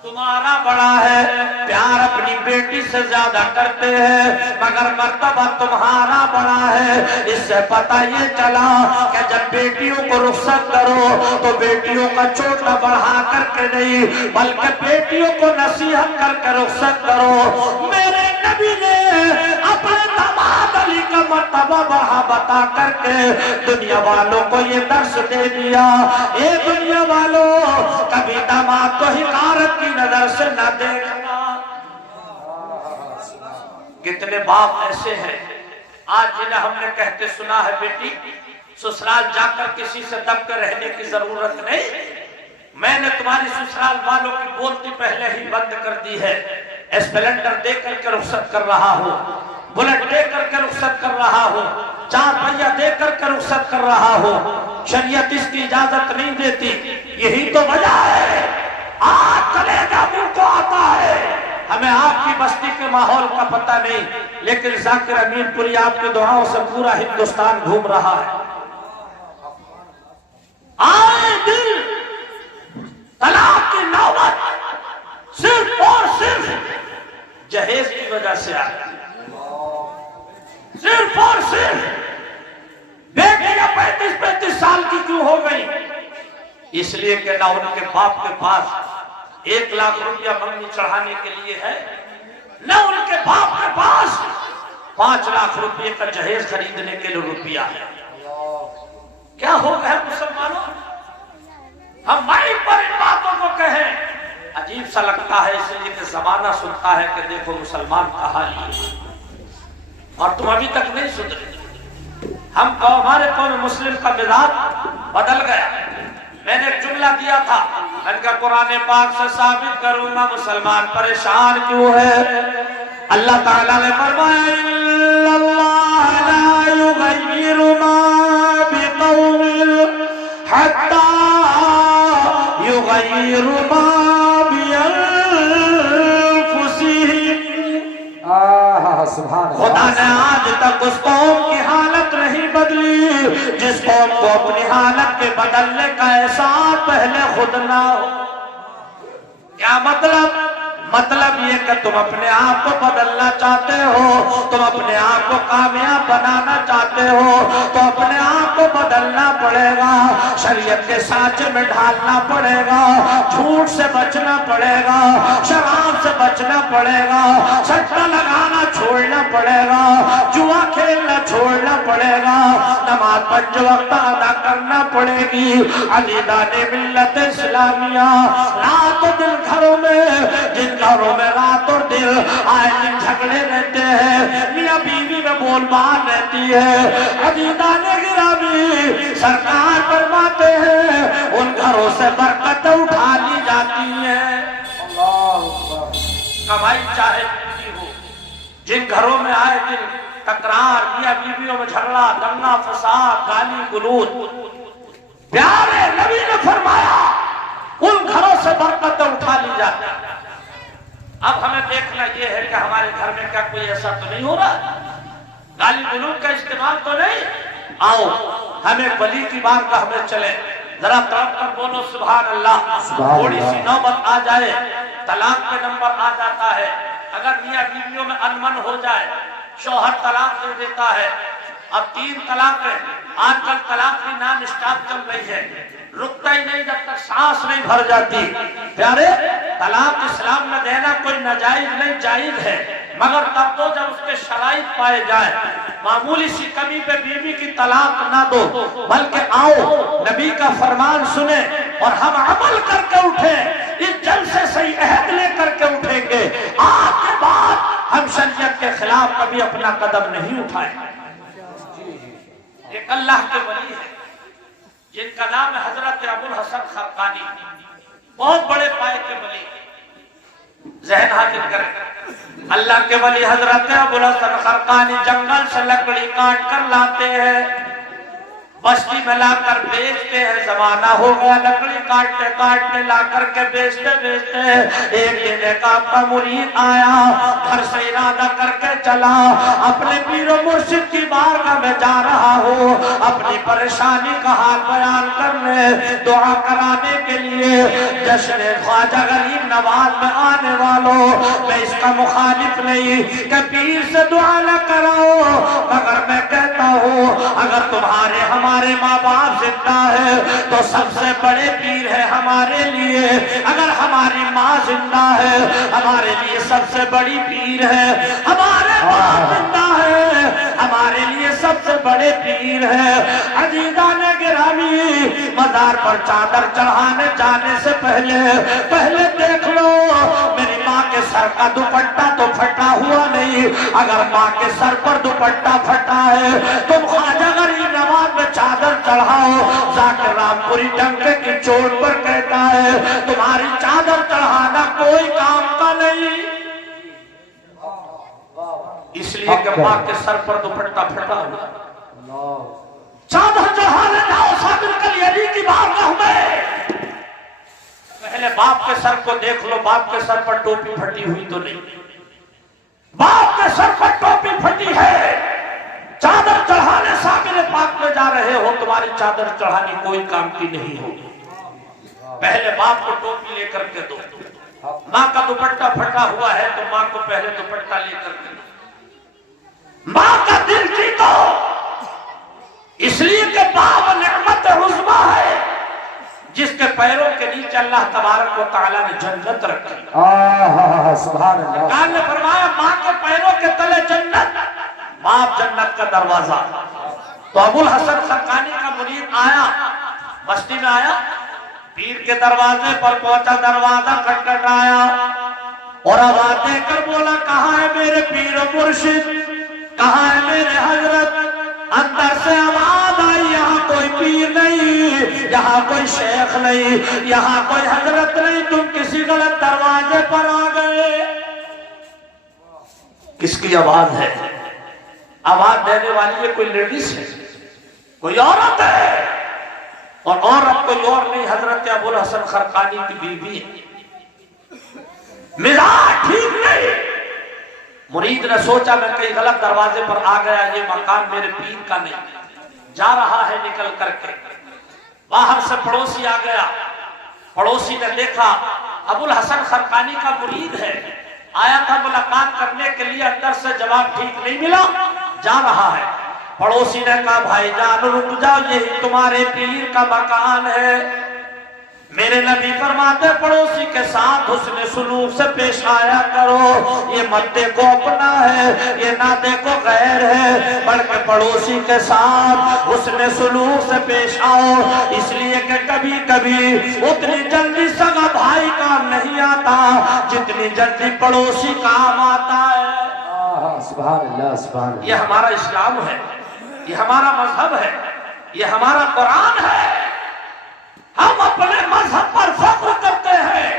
तुम्हारा बड़ा है, प्यार अपनी बेटी से ज्यादा करते हैं, मगर मर्तबा तुम्हारा बड़ा है। इससे पता ये चला कि जब बेटियों को रुखसत करो तो बेटियों का चोटा बढ़ा करके नहीं, बल्कि बेटियों को नसीहत करके रुखसत करो। मेरे नबी ने अपने दामाद अली का मर्तबा बढ़ा बता करके दुनिया वालों को ये दर्श दे दिया, ये दुनिया वालों, कभी दामाद को हिकारत की नजर से न देखना। कितने बाप ऐसे हैं आज जिन्हें हमने कहते सुना है, बेटी ससुराल जाकर किसी से दब कर रहने की जरूरत नहीं, मैंने तुम्हारी ससुराल वालों की बोलती पहले ही बंद कर दी है। स्प्लेंडर दे करके रुखसत कर रहा हूँ, बुलेट दे करके रुखसत कर रहा हूँ, 4 पहिया दे करके रुखसत कर रहा हूँ। शरीयत इसकी इजाजत नहीं देती, यही तो वजह है आज कलेजा मुंह को आता है। हमें आपकी बस्ती के माहौल का पता नहीं, लेकिन जाकिर अमीनपुरी आपकी दुआओं से पूरा हिंदुस्तान घूम रहा है। आए दिन तलाक की नौबत सिर्फ और सिर्फ जहेज की वजह से आई, सिर्फ और सिर्फ बेटियां 35-35 साल की क्यों हो गई? इसलिए कि ना उनके बाप के पास 1 लाख रुपया मंगनी चढ़ाने के लिए है, न उनके बाप के पास 5 लाख रुपये का जहेज खरीदने के लिए रुपया है। क्या हो गया मुसलमानों? हम माइक पर इन बातों को कहें, अजीब सा लगता है, इसलिए कि जमाना सुनता है कि देखो मुसलमान का हाल ये, और तुम अभी तक नहीं सुधरे। हमारे कौम मुस्लिम का मिजाज बदल गया। मैंने एक जुमला दिया था, मैंने कहा कुरान पाक से साबित करूंगा मुसलमान परेशान क्यों है। अल्लाह ताला ने फरमाया इन्नल्लाह ला युगय्यिरु मा बिक़ौमिन हत्ता युगय्यिरु मा बिअनफुसिहिम। सुभान खुदा अल्लाह। ने आज तक उस कौम की हालत नहीं बदली जिस कौम को अपनी हालत के बदलने का एहसास पहले खुद ना हो। क्या मतलब? मतलब ये कि तुम अपने आप को बदलना चाहते हो, तुम अपने आप को कामयाब बनाना चाहते हो तो अपने आप को बदलना पड़ेगा, शरीयत के सांचे में ढालना पड़ेगा, झूठ से बचना पड़ेगा, शराब से बचना पड़ेगा, सट्टा लगाना छोड़ना पड़ेगा, जुआ खेलना छोड़ना पड़ेगा, नमाज 5 वक्त अदा करना पड़ेगी। अजीज़ाने मिल्लत इस्लामिया, रात और दिन घरों में, जिन घरों में रात और दिन आए दिन झगड़े रहते हैं, मियां बीवी में बोलबाल रहती है, अजीज़ाने गिरामी सरकार फरमाते हैं उन घरों से बरकत उठा ली जाती है। कमाई चाहे कितनी हो, जिन घरों में आए दिन तकरार, मियां बीवियों में झगड़ा, दंगा फसाद, गाली गलौज, प्यारे नबी ने फरमाया उन घरों से बरकत उठा ली जाती है। अब हमें देखना यह है कि हमारे घर में क्या कोई ऐसा तो नहीं हो रहा, गाली गलौज का इस्तेमाल तो नहीं। आओ हम एक वली की बारगाह में चले, जरा तड़प कर बोलो सुभान अल्लाह। थोड़ी सी नौबत आ जाए, तलाक के नंबर आ जाता है, अगर मियां बीवियों में अनमन हो जाए, शौहर तलाक दे देता है। अब 3 तलाक है, आजकल तलाक की नॉन स्टॉप चल रही है, रुकता ही नहीं जब तक सांस नहीं भर जाती। प्यारे, तलाक इस्लाम में देना कोई नाजायज नहीं, जायज है, मगर तब तो जब उसके शराइत पाए जाए। मामूली सी कमी पे बीवी की तलाक ना दो, बल्कि आओ नबी का फरमान सुने और हम अमल करके उठे, इस जलसे सही अहद लेकर के उठेंगे। आज के बाद हम शरीयत के खिलाफ कभी अपना कदम नहीं उठाएंगे। एक अल्लाह के वली है जिनका नाम है हजरत अबुल हसन खरकानी, बहुत बड़े पाए के वली, जहन हाजिर करें। अल्लाह के वली हजरत अबुल हसन खरकानी जंगल से लकड़ी काट कर लाते हैं, बस्ती में लाकर बेचते हैं। जमाना हो गया लकड़ी काटते काटते ला करके बेचते बेचते, एक दिन एक आपका मुरीद आया, घर से इरादा करके चला, अपने पीरो मुर्शिद की बारगाह में जा रहा हो, अपनी परेशानी का हाल बयान करने, दुआ कराने के लिए। जश्न ख्वाजा गरीब नवाज में आने वालों, मैं इसका मुखालिफ नहीं कि पीर से दुआ न कराओ, मगर मैं कहता हूँ अगर तुम्हारे हमारे माँ बाप जिंदा है तो सबसे बड़े पीर है हमारे लिए, अगर हमारी माँ जिंदा है हमारे लिए सबसे बड़ी पीर है, हमारे बाप जिंदा है हमारे लिए सबसे बड़े पीर है। अजीज़ाने गिरामी, मज़ार पर चादर चढ़ाने जाने से पहले देख लो मेरी माँ के सर का दुपट्टा तो फटा हुआ नहीं। अगर माँ के सर पर दुपट्टा फटा है तुम ख्वाजा गरीब नवाज में चादर चढ़ाओ। जाकिर रामपुरी डंके की चोट पर कहता है तुम्हारी चादर चढ़ाना कोई काम का नहीं, इसलिए कि माँ के सर पर दुपट्टा फटा हुआ। चादर चढ़ाने जाओ साबिर कली अली की बारगाह में, पहले बाप के सर को देख लो, बाप के सर पर टोपी फटी हुई तो नहीं। बाप के सर पर टोपी फटी है, चादर चढ़ाने साबिर पाक में जा रहे हो, तुम्हारी चादर चढ़ानी कोई काम की नहीं होगी। पहले बाप को टोपी लेकर के दो। माँ का दुपट्टा फटा हुआ है तो माँ को पहले दुपट्टा लेकर के दो। माँ का दिल जीतो, इसलिए कि बाप नेमत उज़्मा है जिसके पैरों के नीचे अल्लाह तबारक व तआला ने जन्नत रखी। सुभान अल्लाह। कान ने फरमाया माँ के पैरों के तले जन्नत, बाप जन्नत का दरवाजा। तो अबुल हसन खरकानी का मुरीद आया, बस्ती में आया, पीर के दरवाजे पर पहुंचा, दरवाजा खटखटाया और आवाज देकर बोला कहाँ है मेरे पीर मुर्शिद, कहाँ है मेरे हजरत। अंदर से आवाज आई यहाँ कोई पीर नहीं, यहाँ कोई शेख नहीं, यहाँ कोई हजरत नहीं, तुम किसी गलत दरवाजे पर आ गए। किसकी आवाज है? आवाज देने वाली है कोई लेडीज है, कोई औरत है, और औरत कोई और नहीं, हजरत अबुल हसन खरकानी की बीवी है। मिजाज ठीक नहीं। मुरीद ने सोचा मैं कहीं गलत दरवाजे पर आ गया, ये मकान मेरे पीर का नहीं। जा रहा है निकल करके, बाहर से पड़ोसी आ गया। पड़ोसी ने देखा अबुल हसन खरकानी का मुरीद है, आया था मुलाकात करने के लिए, अंदर से जवाब ठीक नहीं मिला, जा रहा है। पड़ोसी ने कहा भाईजान रुक जाओ, यही तुम्हारे पीर का मकान है। मेरे नबी फरमाते पड़ोसी के साथ हुस्न सुलूक से पेश आया करो। ये मत देखो अपना है, ये ना देखो गैर है, बल्कि पड़ोसी के साथ हुस्न सुलूक से पेश आओ। इसलिए कि कभी कभी उतनी जल्दी सगा भाई काम नहीं आता जितनी जल्दी पड़ोसी काम आता है। सुभान अल्लाह, सुभान अल्लाह। ये हमारा इस्लाम है, ये हमारा मजहब है, ये हमारा कुरान है। हम अपने मजहब पर फख्र करते हैं,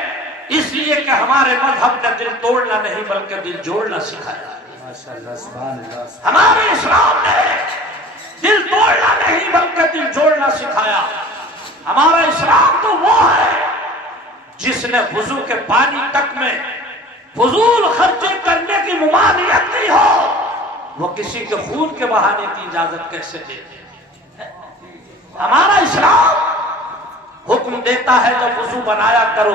इसलिए कि हमारे मजहब ने दिल तोड़ना नहीं बल्कि दिल जोड़ना सिखाया। माशाअल्लाह, सुभान अल्लाह। हमारे इस्लाम ने दिल तोड़ना नहीं बल्कि दिल जोड़ना सिखाया। हमारा इस्लाम तो वो है जिसने वुजू के पानी तक में फजूल खर्चे करने की मुमानियत नहीं हो, वो किसी के खून के बहाने की इजाजत कैसे दे? हमारा इस्लाम हुक्म देता है जब वुजू बनाया करो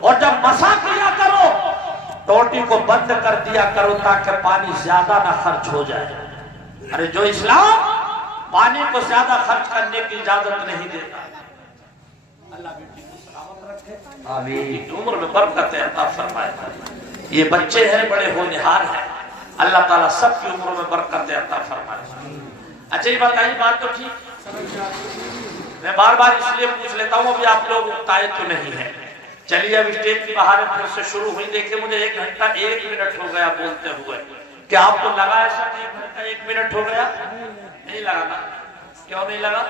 और जब मसा किया करो टोटी को बंद कर दिया करो ताकि पानी ज्यादा ना खर्च हो जाए। अरे जो इस्लाम पानी को ज्यादा खर्च करने की इजाजत नहीं देता, अल्लाह बेटी को सलामत रखे, आमीन, उम्र में बरकत अता फरमाए। ये बच्चे हैं बड़े होनहार हैं, अल्लाह ताला सबकी उम्र में बरकत अता फरमाए। अच्छा ये बताइए, बात तो ठीक, मैं बार बार इसलिए पूछ लेता हूँ, अभी आप लोग उकताए तो नहीं है। चलिए अब स्टेज की बहारें फिर से शुरू हुई। देखिए मुझे 1 घंटा 1 मिनट हो गया बोलते हुए, क्या आपको लगा ऐसा 1 घंटा 1 मिनट हो गया? नहीं लगा ना? क्यों नहीं लगा?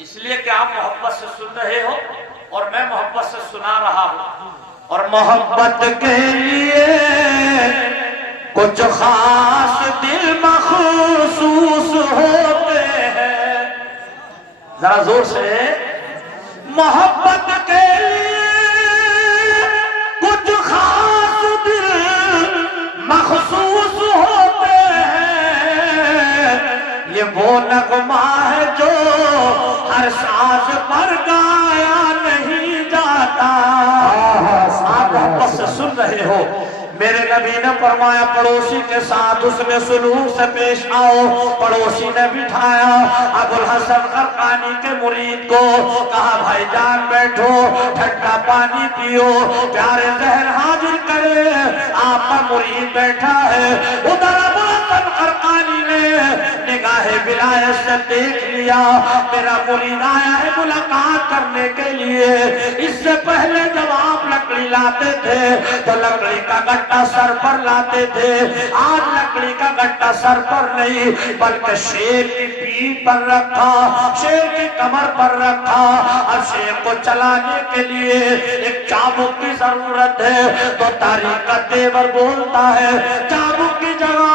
इसलिए कि आप मोहब्बत से सुन रहे हो और मैं मोहब्बत से सुना रहा हूँ, और मोहब्बत के लिए कुछ खास दिल मखसूस होते हैं। जरा जोर से, मोहब्बत के लिए कुछ खास दिल मखसूस होते हैं। ये वो नगमा है जो हर साज पर गाया नहीं जाता। आप मोहब्बत से सुन रहे हो, मेरे नबी ने फरमाया पड़ोसी के साथ उसमें सुलूक से पेश आओ। पड़ोसी ने बिठाया अबुल हसन खरकानी के मुरीद को, कहा भाईजान बैठो, ठंडा पानी पियो, प्यारे जहर हाजिर करे, आपका मुरीद बैठा है। उधर अबुल हसन खरकानी ने निगाहे विलायत से देख लिया, मेरा मुरीद आया है मुलाकात करने के लिए। इससे पहले जब आप लकड़ी लाते थे तो लकड़ी का गट्टा सर पर लाते थे, आज लकड़ी का गट्टा सर पर नहीं बल्कि शेर की पीठ पर रखा, शेर की कमर पर रखा। अब शेर को चलाने के लिए एक चाबुक की जरूरत है, तो तारीख का तेवर बोलता है चाबुक की जगह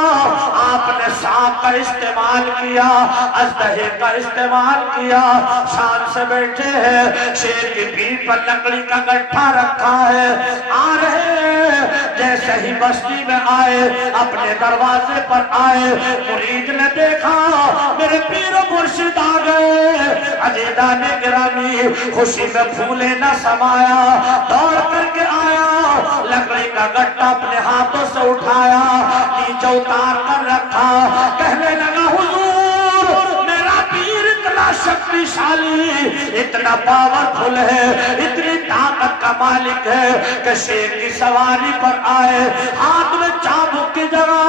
आपने सांप का इस्तेमाल किया, अजदहे का इस्तेमाल किया। शान से बैठे हैं, शेर की पीठ पर लकड़ी का गट्ठा रखा है, आ रहे जैसे ही बस्ती में आए, अपने दरवाजे पर आए, मुरीद ने देखा मेरे पीर मुर्शिद आ गए। अजीदा ने गिरामी खुशी में फूले न समाया, दौड़ करके आया, लकड़ी का गट्टा अपने हाथों से उठाया, नीचे उतार कर रखा, कहने लगा हुजूर मेरा पीर इतना शक्तिशाली, इतना पावरफुल है, इतनी ताकत का मालिक है कि शेर की सवारी पर आए, हाथ में चाबुक की जगह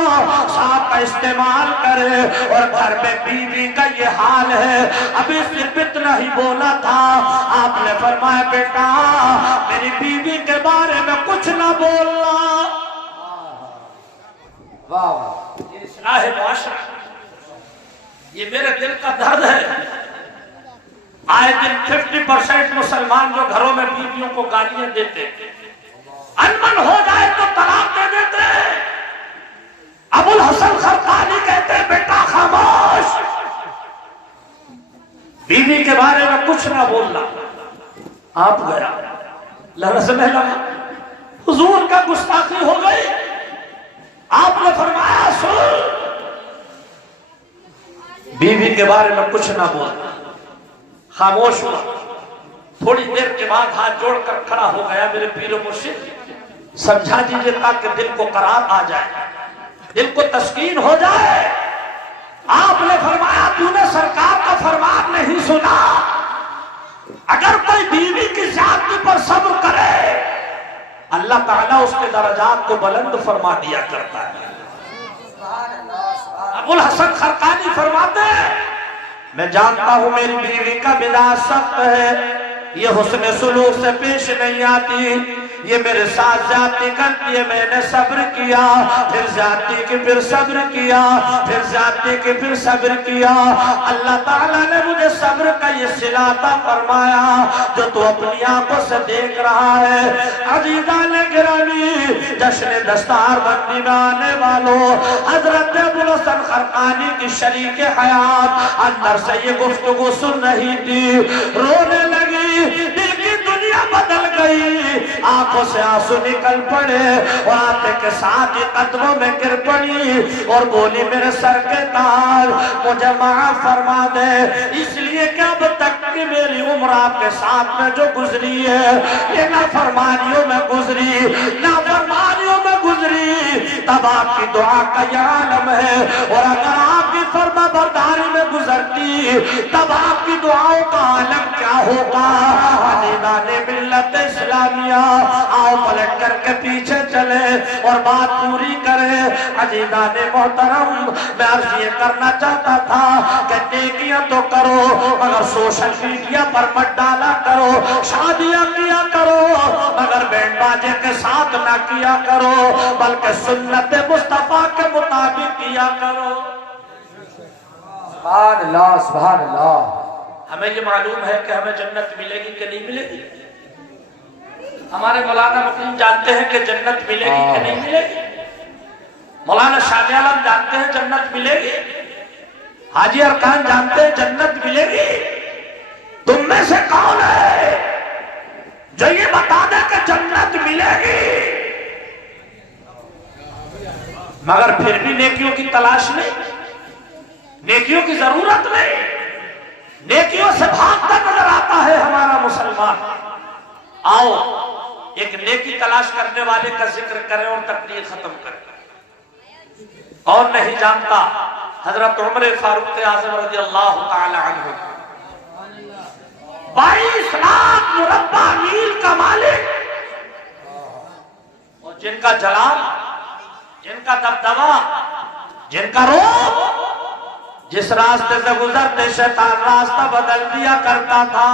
सांप का इस्तेमाल करे, और घर में बीवी का ये हाल है। अभी सिर्फ इतना ही बोला था, आपने फरमाया बेटा मेरी बीवी के बारे में कुछ ना बोलना। वाह, ये इस्लाह मुआशरा, ये मेरे दिल का दर्द है। आए दिन 50% मुसलमान जो घरों में बीवियों को गालियां देते, अनबन हो जाए तो तलाक दे देते, अबुल हसन खरकानी कहते हैं बेटा खामोश, बीवी के बारे में कुछ ना बोलना। आप गया लरसने लगा, हुजूर का गुस्ताखी हो गई। आपने फरमाया सुन, बीवी के बारे में कुछ ना बोलना। खामोश हुआ। थोड़ी देर के बाद हाथ जोड़कर खड़ा हो गया, मेरे पीर मुर्शिद समझा दीजिए ताकि दिल को करार आ जाए, दिल को तस्कीन हो जाए। आपने फरमाया तूने सरकार का फरमान नहीं सुना, अगर कोई बीवी की ज्यादती पर सब्र करे अल्लाह ताला उसके दर्जात को बुलंद फरमा दिया करता है। अबुल हसन खरकानी फरमाते हैं मैं जानता हूं मेरी बीवी का मिजाज सख्त है, ये हुस्न सुलूक से पेश नहीं आती, ये मेरे साथ ज्यादती करती है। मैंने सब्र किया, फिर ज्यादती की, फिर सब्र किया, फिर ज्यादती की, फिर सब्र किया। अल्लाह ताला ने मुझे सब्र का ये सिला अता फरमाया जो तू अपनी आंखों से देख रहा है। अजीज़ान गिरामी, जश्न दस्तार बंदी में आने वालों, हजरत अबुल हसन खरकानी की शरीक हयात अंदर से ये गुफ्तगू सुन रही थी, रोने लगी, दिल की दुनिया बदल गई, आंखों से आंसू निकल पड़े और आते के साथ ही कदमों में गिर पड़ी और बोली मेरे सर के ताज मुझे माफ फरमा दे, इसलिए कि अब तक की मेरी उम्र आपके साथ में जो गुजरी है ये नाफरमानियों में गुजरी, नाफरमानियों में गुजरी। तब आपकी दुआ का यह आलम है, और अगर आपकी फर्मा बरदारी में गुजरती तब आपकी दुआओं का आलम क्या होगा। अजीज़ाने मिल्लत इस्लामिया, आओ पलट करके पीछे चले और बात पूरी करें। अजीज़ाने मोहतरम, मैं अर्ज़ ये करना चाहता था कि नेकियां तो करो मगर सोशल मीडिया पर मत डाला करो, शादियां किया करो मगर बैंड बाजे के साथ ना किया करो, बल्कि सुन्नत मुस्तफा के मुताबिक किया करो। सुभान अल्लाह, सुभान अल्लाह। हमें ये मालूम है कि हमें जन्नत मिलेगी कि नहीं मिलेगी। हमारे मौलाना मुकीम जानते हैं कि जन्नत मिलेगी कि नहीं मिलेगी। मौलाना शाह आलम जानते हैं जन्नत मिलेगी। हाजी अरकान जानते हैं जन्नत मिलेगी। तुम में से कौन है जो ये बता दे कि जन्नत मिलेगी मगर फिर भी नेकियों की तलाश नहीं, नेकियों की जरूरत नहीं, नेकियों से भागता नजर आता है हमारा मुसलमान। आओ एक नेकी तलाश करने वाले का जिक्र करें और तकरीर खत्म करें। कौन नहीं जानता हजरत उमर फारूक आज़म रज़ी अल्लाह ताला अन्हु, 22 लाख मुरब्बा मील का मालिक, और जिनका जलाल, जिनका दबदबा, जिनका रोब, जिस रास्ते से गुजरते शैतान रास्ता बदल दिया करता था,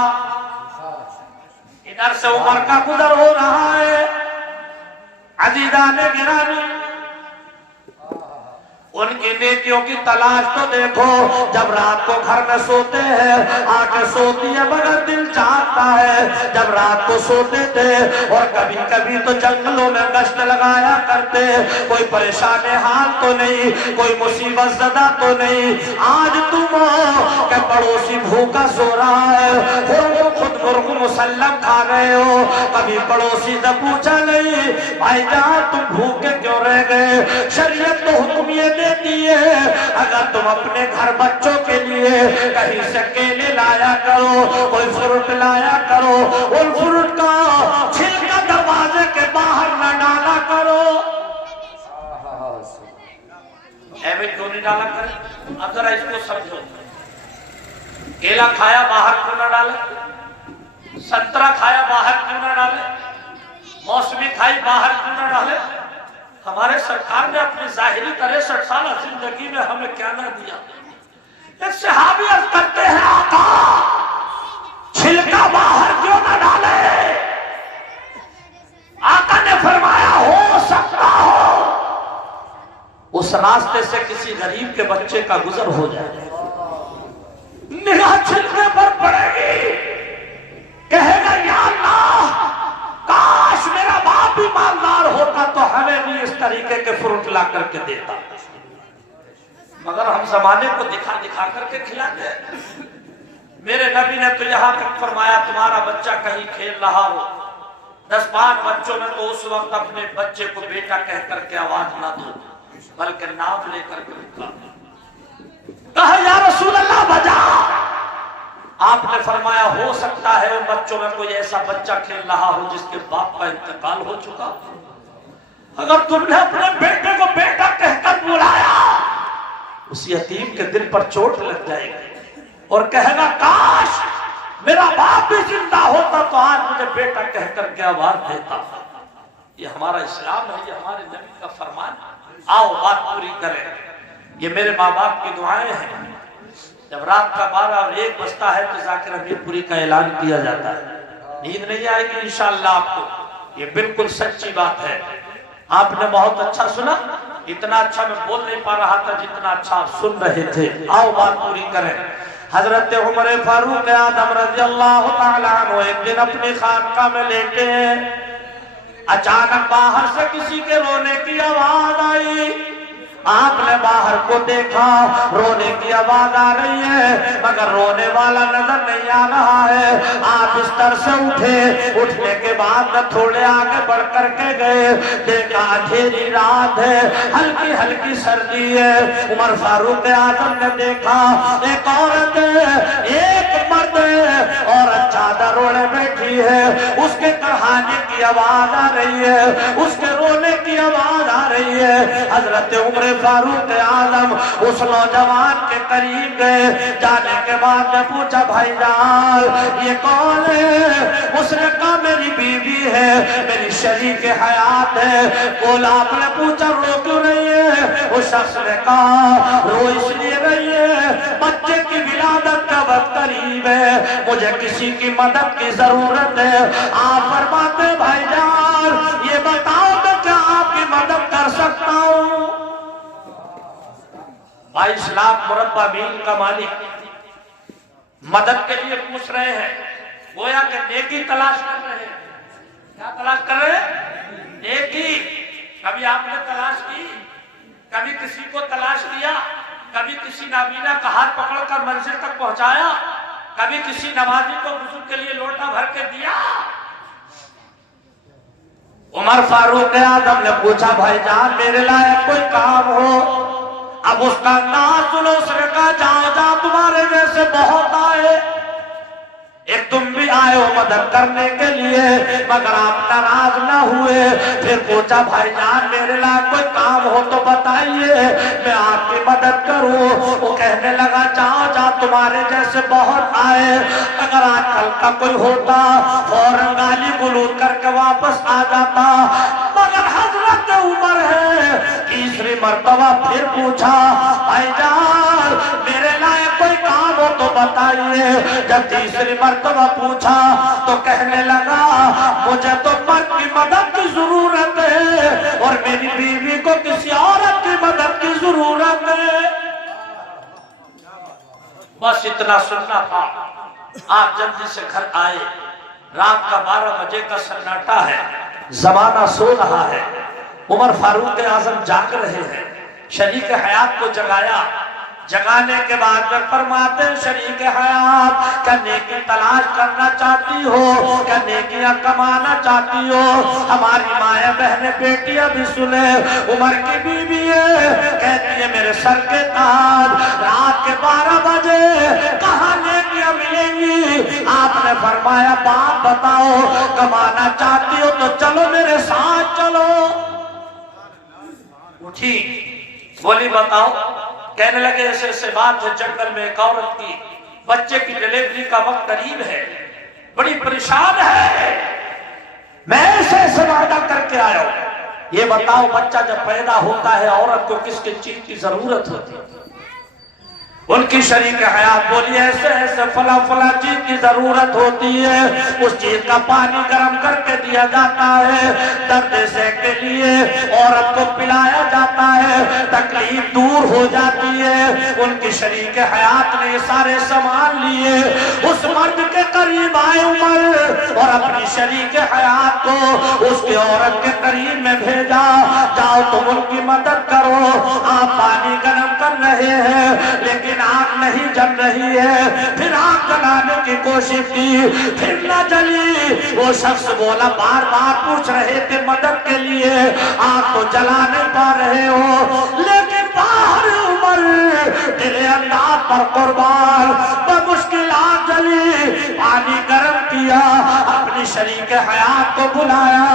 इधर से उमर का गुजर हो रहा है। अजीज़ाने गिरामी, उनकी नेकियों की तलाश तो देखो। जब रात को घर में सोते हैं आंखें सोती है मगर दिल चाहता है जब रात को सोते थे। और कभी कभी तो जंगलों में गश्त लगाया करते, कोई परेशान हाल तो नहीं, कोई मुसीबत ज़दा तो नहीं। आज तुम हो कि पड़ोसी भूखा सो रहा है, खुद मुर्ग मुसल्लम खा गए हो, कभी पड़ोसी से पूछा नहीं भाईजान तुम भूखे क्यों रह गए। शरीयत तो हुक्म ये देती है अगर तुम अपने घर बच्चों के लिए कहीं से केले लाया करो, कोई फ्रूट लाया करो, उन फ्रूट का छिलका दरवाजे के बाहर न डाला करो। ऐसे क्यों नहीं डाला करें? अब जरा इसको समझो। केला खाया बाहर क्यों न डाले, संतरा खाया बाहर क्यों न डाले, मौसमी खाई बाहर क्यों न डाले। हमारे सरकार ने अपनी जाहिरी 63 साल जिंदगी में हमें क्या ना दिया। एक सहाबी अर्ज करते हैं आका छिलका बाहर क्यों न डाले। आका ने फरमाया हो सकता हो उस रास्ते से किसी गरीब के बच्चे का गुजर हो जाए, निगाह छिलके पर पड़ेगी, कहेगा या अल्लाह काश मेरा बाप भी मालदार होता तो हमें भी इस तरीके के फ्रूट ला करके देता। जमाने को दिखा दिखा करके खिलाते हैं। मेरे नबी ने तो यहाँ तक फरमाया तुम्हारा बच्चा कहीं खेल रहा हो, 10-5 बच्चों में तो उस वक्त अपने बच्चे को बेटा कह करके आवाज ना दो, बल्कि नाम लेकर के कहा या रसूल अल्लाह बजा। आपने फरमाया हो सकता है उन बच्चों में कोई ऐसा बच्चा खेल रहा हो जिसके बाप का इंतकाल हो चुका। अगर तुमने अपने बेटे को बेटा कहकर बुलाया, उस यतीम के दिल पर चोट लग जाएगी और कहेगा काश मेरा बाप भी जिंदा होता तो आज मुझे बेटा कहकर के आवाज देता। ये हमारा इस्लाम है, ये हमारे नबी का फरमान। आओ बात पूरी करें। ये मेरे माँ बाप की दुआएं हैं। जब रात का 12 और 1 बजता है तो जाकिर हमीरपुरी का ऐलान किया जाता है। नींद नहीं आएगी इंशाअल्लाह आपको, ये बिल्कुल सच्ची बात है। आपने बहुत अच्छा सुना, इतना अच्छा मैं बोल नहीं पा रहा था जितना अच्छा आप सुन रहे थे। आओ बात पूरी करें। हजरत उमर फारूक आदम रज़ी अल्लाह तआला अन्हु एक दिन अपनी खानका में लेटे हैं। अचानक बाहर से किसी के रोने की आवाज आई। आपने बाहर को देखा, रोने की आवाज आ रही है मगर रोने वाला नजर नहीं आ रहा है। आप बिस्तर से उठे, उठने के बाद थोड़े आगे बढ़ करके गए, देखा अंधेरी रात है, हल्की हल्की सर्दी है। उमर फारूक आजम ने देखा एक औरत, एक मर्द और चादर ओढ़े बैठी है, उसके कहानी की आवाज आ रही है, उसके रोने की आवाज आ रही है। हजरत उमर फारूक आजम उस नौजवान के करीब गए। जाने के बाद ने पूछा भाईजान ये कौन है? उसने कहा मेरी बीवी है, मेरी शरीक हयात है। बोला आपने पूछा रो क्यों रही है? उस शख्स ने कहा रो इसलिए रही है बच्चे की विलादत का वक्त करीब है, मुझे किसी की मदद की जरूरत है। आप फरमाते भाईजान ये बताओ तो क्या आपकी मदद कर सकता हूँ? 22 लाख मुरब्बा मील का मालिक मदद के लिए पूछ रहे हैं, गोया के नेकी तलाश कर रहे हैं। क्या तलाश कर रहे हैं? नेकी। कभी आपने तलाश की? कभी किसी को तलाश किया? कभी किसी नाबीना का हाथ पकड़कर मंजिल तक पहुंचाया? कभी किसी नमाजी को वुज़ू के लिए लोटा भर के दिया? उमर फारूक आजम ने पूछा भाईजान मेरे लायक कोई काम हो? अब उसका नाम सुनो। उसने कहा जाओ जाओ तुम्हारे जैसे बहुत आए, एक तुम भी आए हो मदद करने के लिए मगर आप नाराज ना हुए। फिर पूछा भाईजान मेरे लिए कोई काम हो तो बताइए मैं आपकी मदद करूं। वो कहने लगा जाओ जाओ तुम्हारे जैसे बहुत आए, अगर आज कल का कोई होता फौरन गाली गुलूज करके वापस आ जाता, मगर हजरत उमर है। तीसरी मर्तबा फिर पूछा भाईजान मेरे लायक कोई काम हो तो बताइए। जब तीसरी मर्तबा पूछा तो कहने लगा मुझे तो मर्द की मदद की जरूरत है और मेरी बीवी को किसी औरत की मदद की जरूरत है। बस इतना सुनना था। आप जल्दी से घर आए। रात का 12 बजे का सन्नाटा है, जमाना सो रहा है। उमर फारूक आजम जाग रहे हैं। शरीक हयात को जगाया। जगाने के बाद में फरमाते शरीक हयात क्या नेकी तलाश करना चाहती हो? क्या नेकियां कमाना चाहती हो? हमारी माया बहने बेटियां भी सुने। उमर की बीवी है, कहती है मेरे सर के ताज रात के 12 बजे कहाँ नेकियां मिलेंगी? आपने फरमाया बात बताओ, कमाना चाहती हो तो चलो मेरे साथ चलो। उठी बोली बताओ। कहने लगे ऐसे ऐसे बात है, जंगल में एक औरत की बच्चे की डिलीवरी का वक्त करीब है, बड़ी परेशान है, मैं ऐसे ऐसे वादा करके आया हूं। ये बताओ बच्चा जब पैदा होता है औरत को किस किस चीज की जरूरत होती है? उनकी शरीक हयात बोली ऐसे ऐसे फला फला चीज की जरूरत होती है, उस चीज का पानी गर्म करके दिया जाता है, दर्द से के लिए औरत को पिलाया जाता है, तकलीफ दूर हो जाती है। उनकी शरीक हयात ने सारे सामान लिए, उस मर्द के करीब आए उमर और अपनी शरीक हयात को उसके औरत के करीब में भेजा, जाओ तुम उनकी मदद करो। आप पानी गर्म कर रहे हैं लेकिन आग नहीं जल रही है। फिर आग जलाने की कोशिश की, फिर न जली। वो शख्स बोला, बार बार पूछ रहे थे मदद के लिए, आग तो जला नहीं पा रहे हो। लेकिन बाहर उमर तेरे अल्लाह पर कुर्बान, बमुश्किल आग जली। पानी गर्म किया, अपनी शरीक हयात को बुलाया।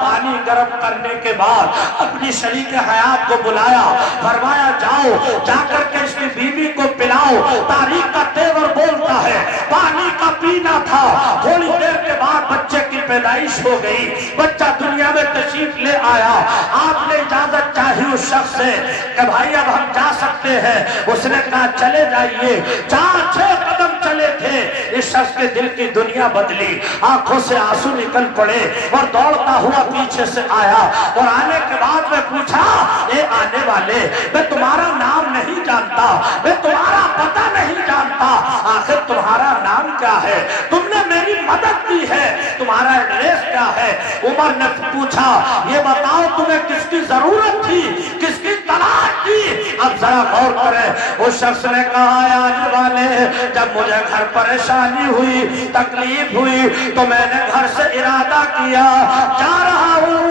पानी गर्म करने के बाद अपनी शरीक हयात को बुलाया, फरमाया जाओ जाकर के इसकी बीवी को पिलाओ। तारीख का तेवर बोलता है पानी का पीना था। थोड़ी देर के बाद बच्चे की पैदाइश हो गई, बच्चा दुनिया में तशरीफ ले आया। आपने इजाजत चाही उस शख्स से कि भाई अब हम जा सकते हैं। उसने कहा चले जाइए। 4-6 कदम चले थे, इस शख्स के दिल की दुनिया बदली, आंखों से आंसू निकल पड़े और दौड़ता हुआ पीछे से आया। और आने के बाद में पूछा, ये आने वाले, मैं तुम्हारा नाम नहीं जानता, मैं तुम्हारा पता नहीं जानता, आखिर तुम्हारा नाम क्या है? तुमने मेरी मदद की है, तुम्हारा एड्रेस क्या है? उमर ने पूछा, ये बताओ तुम्हें किसकी जरूरत थी, किसकी तलाश थी? अब जरा गौर करें। उस शख्स ने कहा, आने वाले, जब मुझे घर परेशानी हुई, तकलीफ हुई, तो मैंने घर से इरादा किया जा रहा हूँ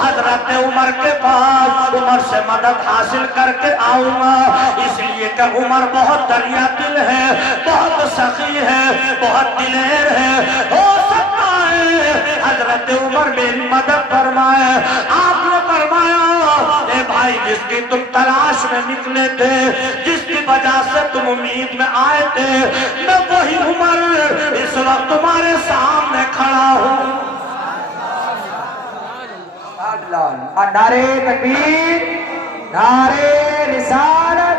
हजरत उमर के पास, उमर से मदद हासिल करके आऊंगा। इसलिए कि उमर बहुत दरिया दिल है, बहुत सखी है, बहुत दिलेर है। हो सकता है हजरत उमर मेरी मदद फरमाए। आपने फरमाया, ए भाई, जिसकी तुम तलाश में निकले थे, जिसकी वजह से तुम उम्मीद में आए थे, मैं वही उमर इस वक्त तुम्हारे सामने खड़ा हूँ। नारे तकबीर, नारे रिसालत,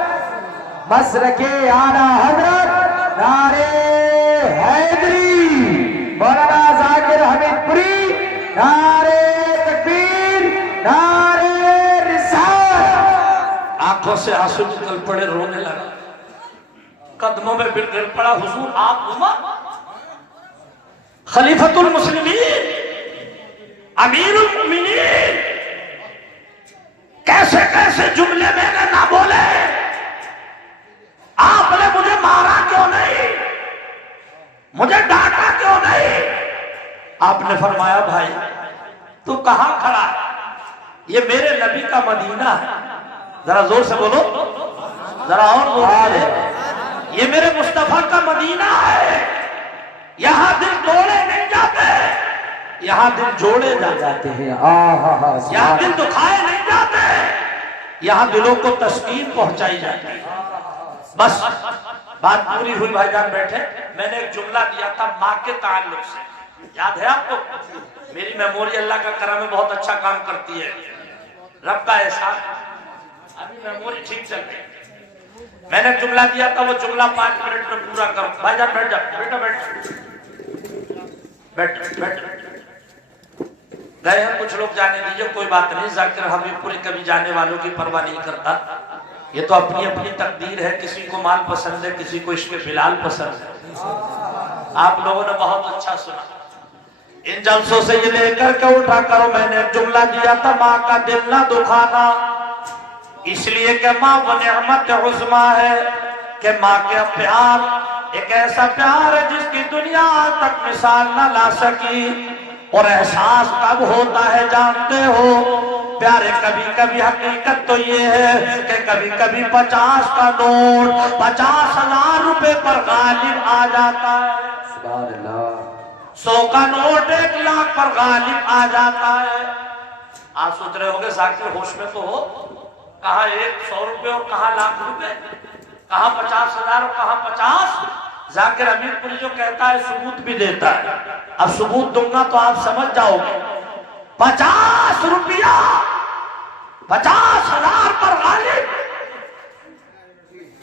मसरके आला हजरत, नारे हैदरी, मौलाना जाकिर हमीदपुरी, नारे तकबीर, नारे रिसालत। आंखों से आंसू निकल पड़े, रोने लगा, कदमों में गिर पड़ा। हुजूर आप उमर खलीफतुल मुस्लिमीन, अमीरुल मोमिनीन, कैसे कैसे जुमले मैंने ना बोले। आपने मुझे मारा क्यों नहीं, मुझे डांटा क्यों नहीं? आपने फरमाया, भाई तू कहां खड़ा है? ये मेरे नबी का मदीना है। जरा जोर से बोलो, जरा और जोर से। ये मेरे मुस्तफा का मदीना है। यहां दिल तोड़े नहीं जाते, यहाँ दिल जोड़े जाते हैं। यहाँ दिल दुखाए नहीं जाते, यहाँ दिलों को तस्कीन पहुंचाई जाती है। बस बात पूरी हुई। भाईजान बैठे, मैंने एक जुमला दिया था माँ के ताल्लुक से, याद है आपको? मेरी मेमोरी अल्लाह का करम में बहुत अच्छा काम करती है, रब का एहसान। अभी मेमोरी ठीक चल रही। मैंने एक जुमला दिया था, वो जुमला 5 मिनट में पूरा करो। भाईजान बैठ जाओ, बेटा बैठ बैठ। गए हैं कुछ लोग, जाने दीजिए, कोई बात नहीं। जाकिर हमीदपुरी कभी जाने वालों की परवाह नहीं करता। ये तो अपनी अपनी तकदीर है, किसी को माल पसंद है, किसी को इश्क बिलाल पसंद है। आप लोगों ने बहुत अच्छा सुना। इन जलसों से ये लेकर के उठा करो। मैंने एक जुमला दिया था, माँ का दिल ना दुखाना, इसलिए कि माँ वो नेमत उज़्मा है कि माँ के प्यार एक ऐसा प्यार है जिसकी दुनिया तक मिसाल न ला सकी। और एहसास कब होता है जानते हो प्यारे? कभी कभी हकीकत तो ये है कि कभी कभी 50 का नोट 50,000 रुपए पर गालिब आ जाता है। 100 का नोट 1 लाख पर गालिब आ जाता है। आप सोच रहे होंगे जाकिर होश में तो हो, कहाँ 100 रुपए और कहाँ लाख रुपए, कहाँ 50,000 और कहाँ 50। जाकिर हमीदपुरी जो कहता है सबूत भी देता है। अब सबूत दूंगा तो आप समझ जाओगे। 50 रुपया 50,000 पर गालिब,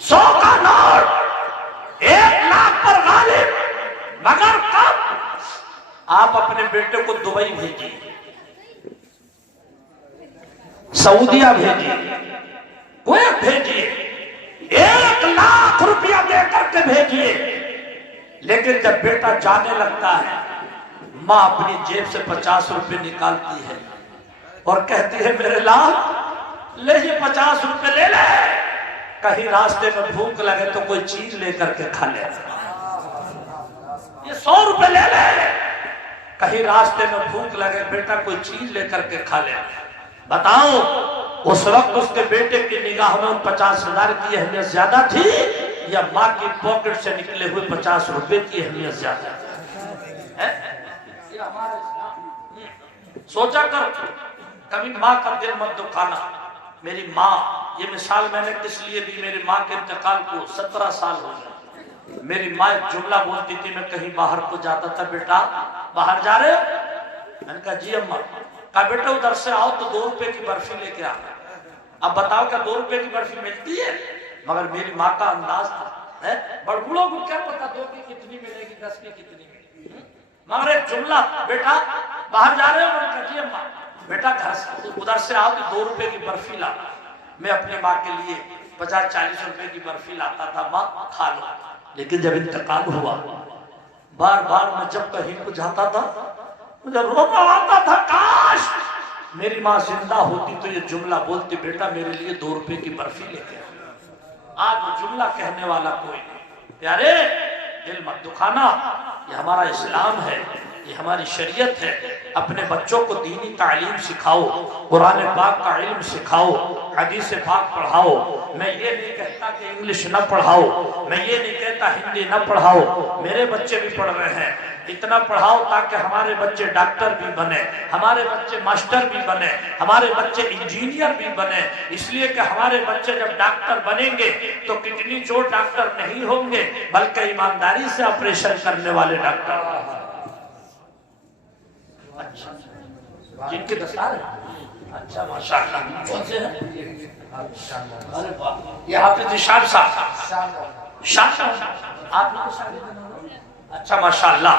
100 का नोट 1 लाख पर गालिब। मगर कब? आप अपने बेटे को दुबई भेजिए, सऊदिया भेजिए, कुवैत भेजिए, 1 लाख रुपया देकर के भेजिए। लेकिन जब बेटा जाने लगता है, माँ अपनी जेब से 50 रुपए निकालती है और कहती है मेरे लाल ले ये 50 रुपए ले ले, कहीं रास्ते में भूख लगे तो कोई चीज लेकर के खा ले। ये 100 रुपए ले ले, कहीं रास्ते में भूख लगे बेटा कोई चीज लेकर के खा ले। बताओ उस वक्त उसके बेटे की निगाह में 50,000 की अहमियत ज्यादा थी या माँ की पॉकेट से निकले हुए 50 रुपए की अहमियत ज्यादा है? सोचा कर कभी माँ का दिल मत दुखाना। मेरी माँ, ये मिसाल मैंने किस लिए दी, मेरी माँ के इंतकाल को 17 साल हो गए। मेरी माँ एक जुमला बोलती थी, मैं कहीं बाहर को जाता था, बेटा बाहर जा रहे हो? मैंने कहा जी अम्मा। कहा बेटा उधर से आओ तो 2 रुपए की बर्फी लेके आ। अब बताओ क्या 2 रुपए की बर्फी मिलती है? मगर मेरी माँ का अंदाज था, है बड़बूढ़ों को क्या पता 2 की कितनी मिलेगी, 10 की कितनी मिलेगी। मगर एक जुमला, बेटा बाहर जा रहे हो? मैंने कहा जी अम्मा। बेटा घर से उधर से आओ तो 2 रुपए की बर्फी ला। मैं अपनी माँ के लिए 50-40 रुपए की बर्फी लाता था, माँ खा लो। लेकिन जब इंतकाल हुआ, बार बार मैं जब कहीं को जाता था मुझे रोना आता था, काश मेरी माँ जिंदा होती तो ये जुमला बोलती, बेटा मेरे लिए 2 रुपए की बर्फी लेके आ। आज वो जुमला कहने वाला कोई नहीं। प्यारे दिल मत दुखाना, ये हमारा इस्लाम है, ये हमारी शरीयत है। अपने बच्चों को दीनी तालीम सिखाओ, कुरान पाक का इल्म सिखाओ, हदीस पाक पढ़ाओ। मैं ये नहीं कहता कि इंग्लिश न पढ़ाओ, मैं ये नहीं कहता हिंदी न पढ़ाओ। मेरे बच्चे भी पढ़ रहे हैं, इतना पढ़ाओ ताकि हमारे बच्चे डॉक्टर भी बने, हमारे बच्चे मास्टर भी बने, हमारे बच्चे इंजीनियर भी बने। इसलिए कि हमारे बच्चे जब डॉक्टर बनेंगे तो किडनी जोड़ डॉक्टर नहीं होंगे, बल्कि ईमानदारी से ऑपरेशन करने वाले डॉक्टर। अच्छा जिनके दस्तार है, अच्छा माशाअल्लाह। कौन से हैं? अरे वाह, ये हाफिज शान साहब। आप लोग शागिर्द? अच्छा माशाअल्लाह।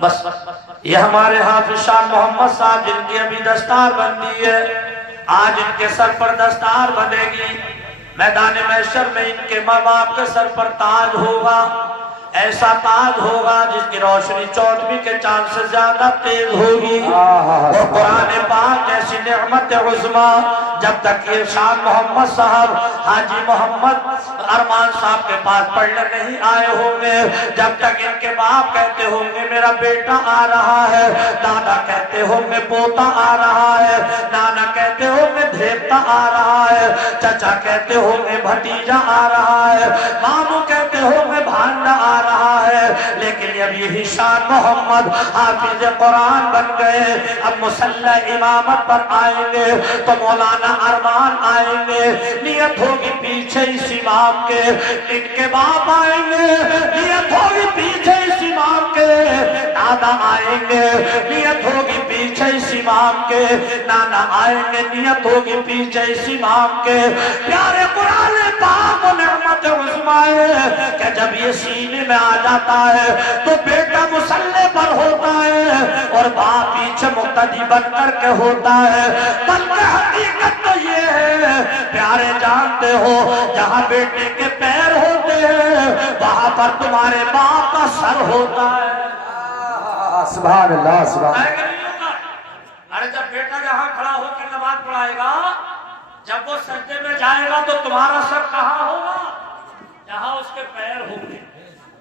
बस ये हमारे हाफिज शान मोहम्मद साहब जिनकी अभी दस्तार बंदी है, आज इनके सर पर दस्तार बनेगी। मैदान महशर में इनके माँ बाप के सर पर ताज होगा, ऐसा ताज होगा जिसकी रोशनी 14वीं के चांद से ज्यादा तेज होगी। और कुरान पाक जैसी नेमत उज़्मा जब तक ये शान मोहम्मद साहब हाजी मोहम्मद अरमान साहब के पास पढ़ने नहीं आए होंगे, जब तक इनके बाप कहते होंगे मेरा बेटा आ रहा है, दादा कहते होंगे पोता आ रहा है, नाना कहते होंगे धेवता आ रहा है, चाचा कहते होंगे भतीजा आ रहा है, मामू कहते होंगे भांजा आ रहा है। लेकिन अब यही शान मोहम्मद हाफिज कुरान बन गए, अब मुसल्ला इमामत पर आएंगे तो मौलाना अरमान आएंगे, नियत होगी पीछे इस इमाम के, इनके बाप आएंगे, नियत होगी पीछे इस इमाम के, दादा आएंगे, नियत होगी पीछे इस इमाम के, नाना आएंगे, नियत होगी पीछे इस इमाम के। प्यारे कुरान पाक नेमत उज़्मा है कि जब ये सीने में आ जाता है तो बेटा मुसल्ले पर होता है और बाप पीछे मुक्तदी बन करके होता है। बल्कि हकीकत तो ये है प्यारे जानते हो, जहाँ बेटे के पैर होते हैं वहां पर तुम्हारे बाप का सर होता है। सुभान अल्लाह, सुभान। अरे जब बेटा यहाँ खड़ा होकर नमाज पढ़ाएगा, जब वो सजदे में जाएगा तो तुम्हारा सर कहाँ होगा? जहाँ उसके पैर होंगे।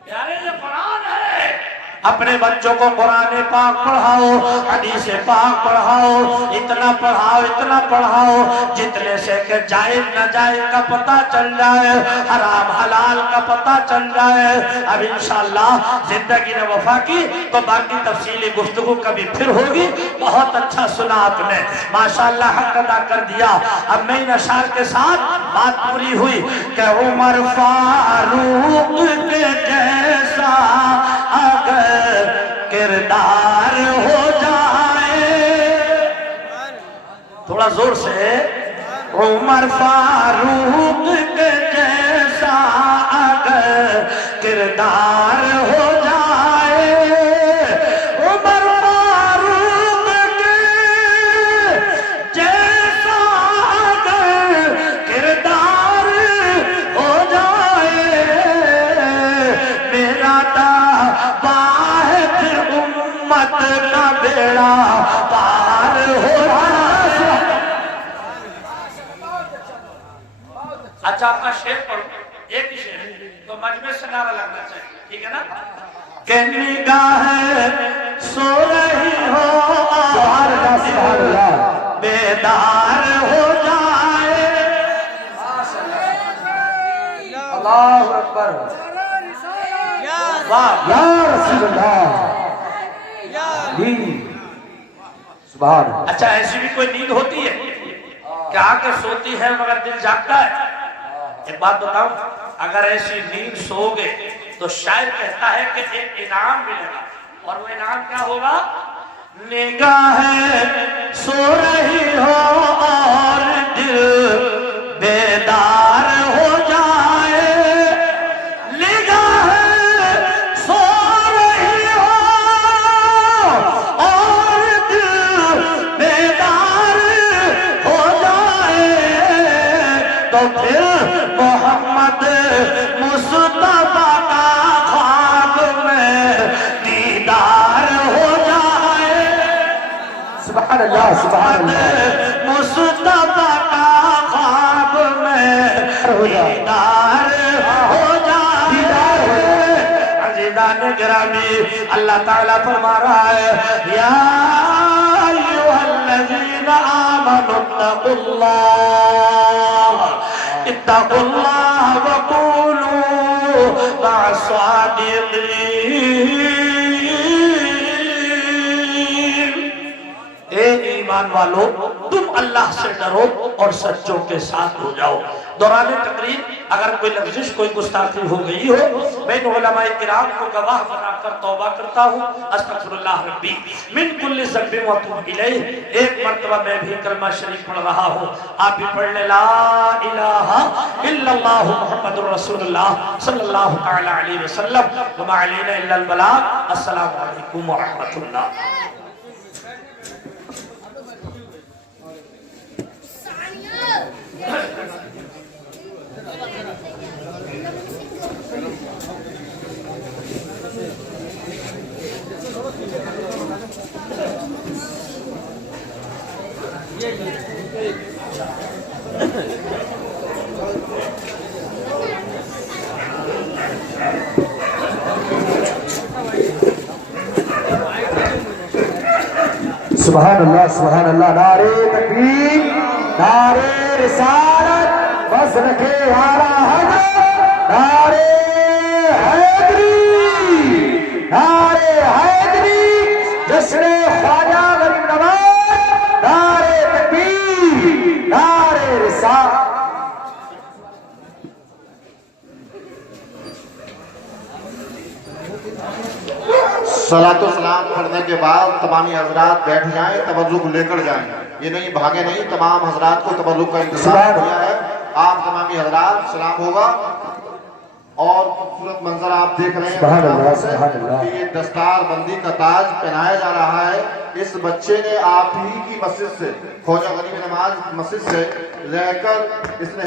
प्यारे ये कुरान है, अपने बच्चों को कुरान पाक पढ़ाओ, हदीस पाक पढ़ाओ, इतना पढ़ाओ, इतना पढ़ाओ जितने से कि जायज नाजायज का पता चल जाए, हराम हलाल का पता चल जाए। अब इंशाअल्लाह जिंदगी ने वफा की तो बाकी तफसीली गुफ्तगू कभी फिर होगी। बहुत अच्छा सुना आपने, माशाअल्लाह हक अदा कर दिया। अब मैं इन अशार के साथ बात पूरी हुई कि उमर फारूक के जैसा अगर किरदार हो जाए, थोड़ा जोर से, उमर फारूक के जैसा अगर किरदार हो जाए, उमर फारूक के जैसा अगर किरदार हो जाए, मेरा का बेड़ा पार हो जाए। अच्छा आपका शेर पढ़ो, एक ही शेर तो मजमे से नारा लगना चाहिए, ठीक है ना? के निगाहें सो रही हो बेदार हो जाए। अल्लाहु अकबर। वाह या रसूलल्लाह। जी सुभान। अच्छा ऐसी भी कोई नींद होती है क्या कि सोती है मगर दिल जागता है? एक बात बताऊं, अगर ऐसी नींद सोओगे तो शायद कहता है कि एक इनाम मिलेगा, और वो इनाम क्या होगा? निगाहें सो रही हो और दिल बेदार हो जाए। निगाहें सो रही हो और दिल बेदार हो जाए तो फिर मोहम्मद मुस्तफा का ख्वाब में दीदार हो जाए। सुभान अल्लाह सुभान अल्लाह। मुस्तफा का ख्वाब में दीदार हो जाए। अज़ीज़ान गिरामी, अल्लाह ताला फरमा रहा है, या अय्युहल्लज़ीना आमनु इत्तक़ुल्लाह वक़ूलू मअस-सादिक़ीन। ईमान वालों, तुम अल्लाह से डरो और सच्चों के साथ हो जाओ। दौरान तकरीर अगर कोई लफ्ज़िश, कोई गुस्ताखी हो गई हो, मैं उलमाए किराम को गवाह बनाकर तौबा करता हूँ। अस्तगफिरुल्लाह रब्बी मिन कुल्लि ज़ंबिन व अतूबु इलैह। एक मर्तबा मैं भी कलमा शरीफ पढ़ रहा हूँ, आप भी पढ़ ले, ला इलाहा इल्लल्लाह मुहम्मदुर रसूलुल्लाह सल्लल्लाहु तआला अलैहि वसल्लम व मा अलैना इल्लल बलाग। अस्सलामु अलैकुम व रहमतुल्लाह। सुभान अल्लाह सुभान अल्लाह। नारे तकबीर, नारे रिसालत, बस रखे आला हज़रत, नारे हैदरी, नारे हैदरी, जश्न ख्वाजा गरीब नवाज, नारे तकबीर, नारे रिसालत। सलातो सलाम पढ़ने के बाद तमामी हजरात बैठ जाएं, तवज्जुह को लेकर जाएं, ये नहीं भागे नहीं। तमाम हजरात को तवज्जुह का इंतजार किया है। आप तमामी हजरात सलाम होगा और खूबसूरत मंजर आप देख रहे हैं कि ये दस्तार बंदी का ताज पहनाया जा रहा है। इस बच्चे ने आप ही की मस्जिद से, ख्वाजा गरीब नवाज मस्जिद से रहकर इसने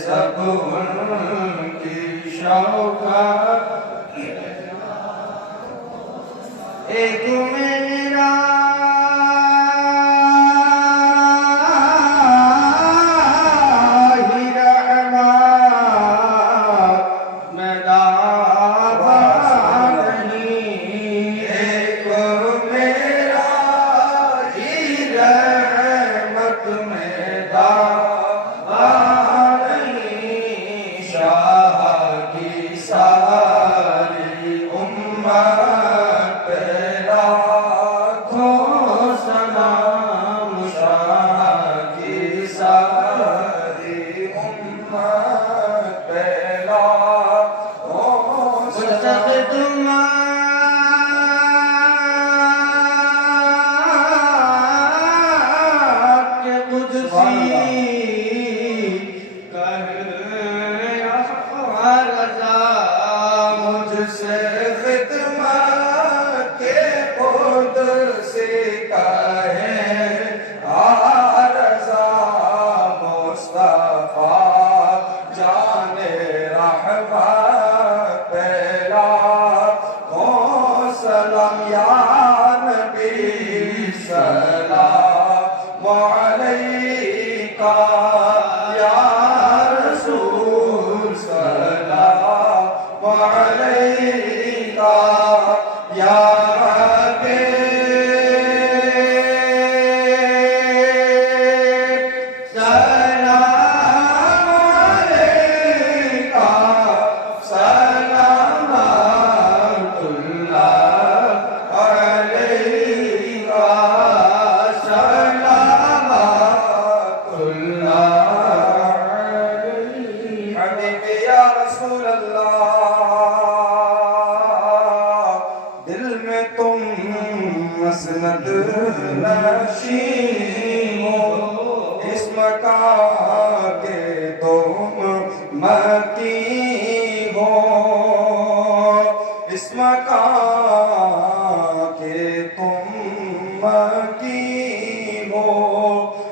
सब उनकी शौकत एक मेरा ही रहमत में दावा नहीं, एक मेरा ही रहमत में दावा नहीं, शाह की सारी उम्मत पे लाखों सलाम, शाह की सारी उम्मत पे लाखों सलाम। मुझसे खिदमत के खुद से कहे आरज़ा मुस्तफ़ा जाने रहमत पहला हो सलाम या नबी सलाम अलैका या रसूल सलाम अलैका या हबीब सलाम अलैका सलामतुल्लाह अलैका सलामतुल्लाह अलैका। हबीब या रसूल अल्लाह, दिल में तुम मसनद नशीं हो, इस मकान के तुम मकीन हो, इस मकान के तुम मकीन हो,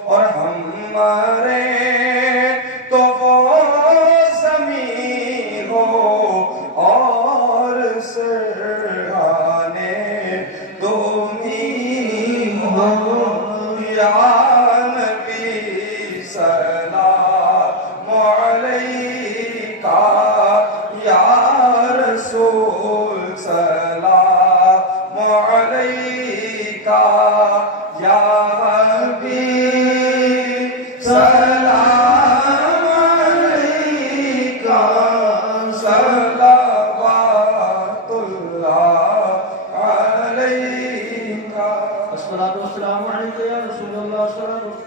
और हम मरे तो वो ज़मीन हो, और सिरहाने तुम हो या नबी सलाम अलैका या रसूल सलाम अलैका या हबीब सलाम अलैका सलावतुल्लाह अलैका। अस्सलातु वस्सलामु अलैका या रसूलल्लाह सल्लल्लाहु अलैहि वसल्लम।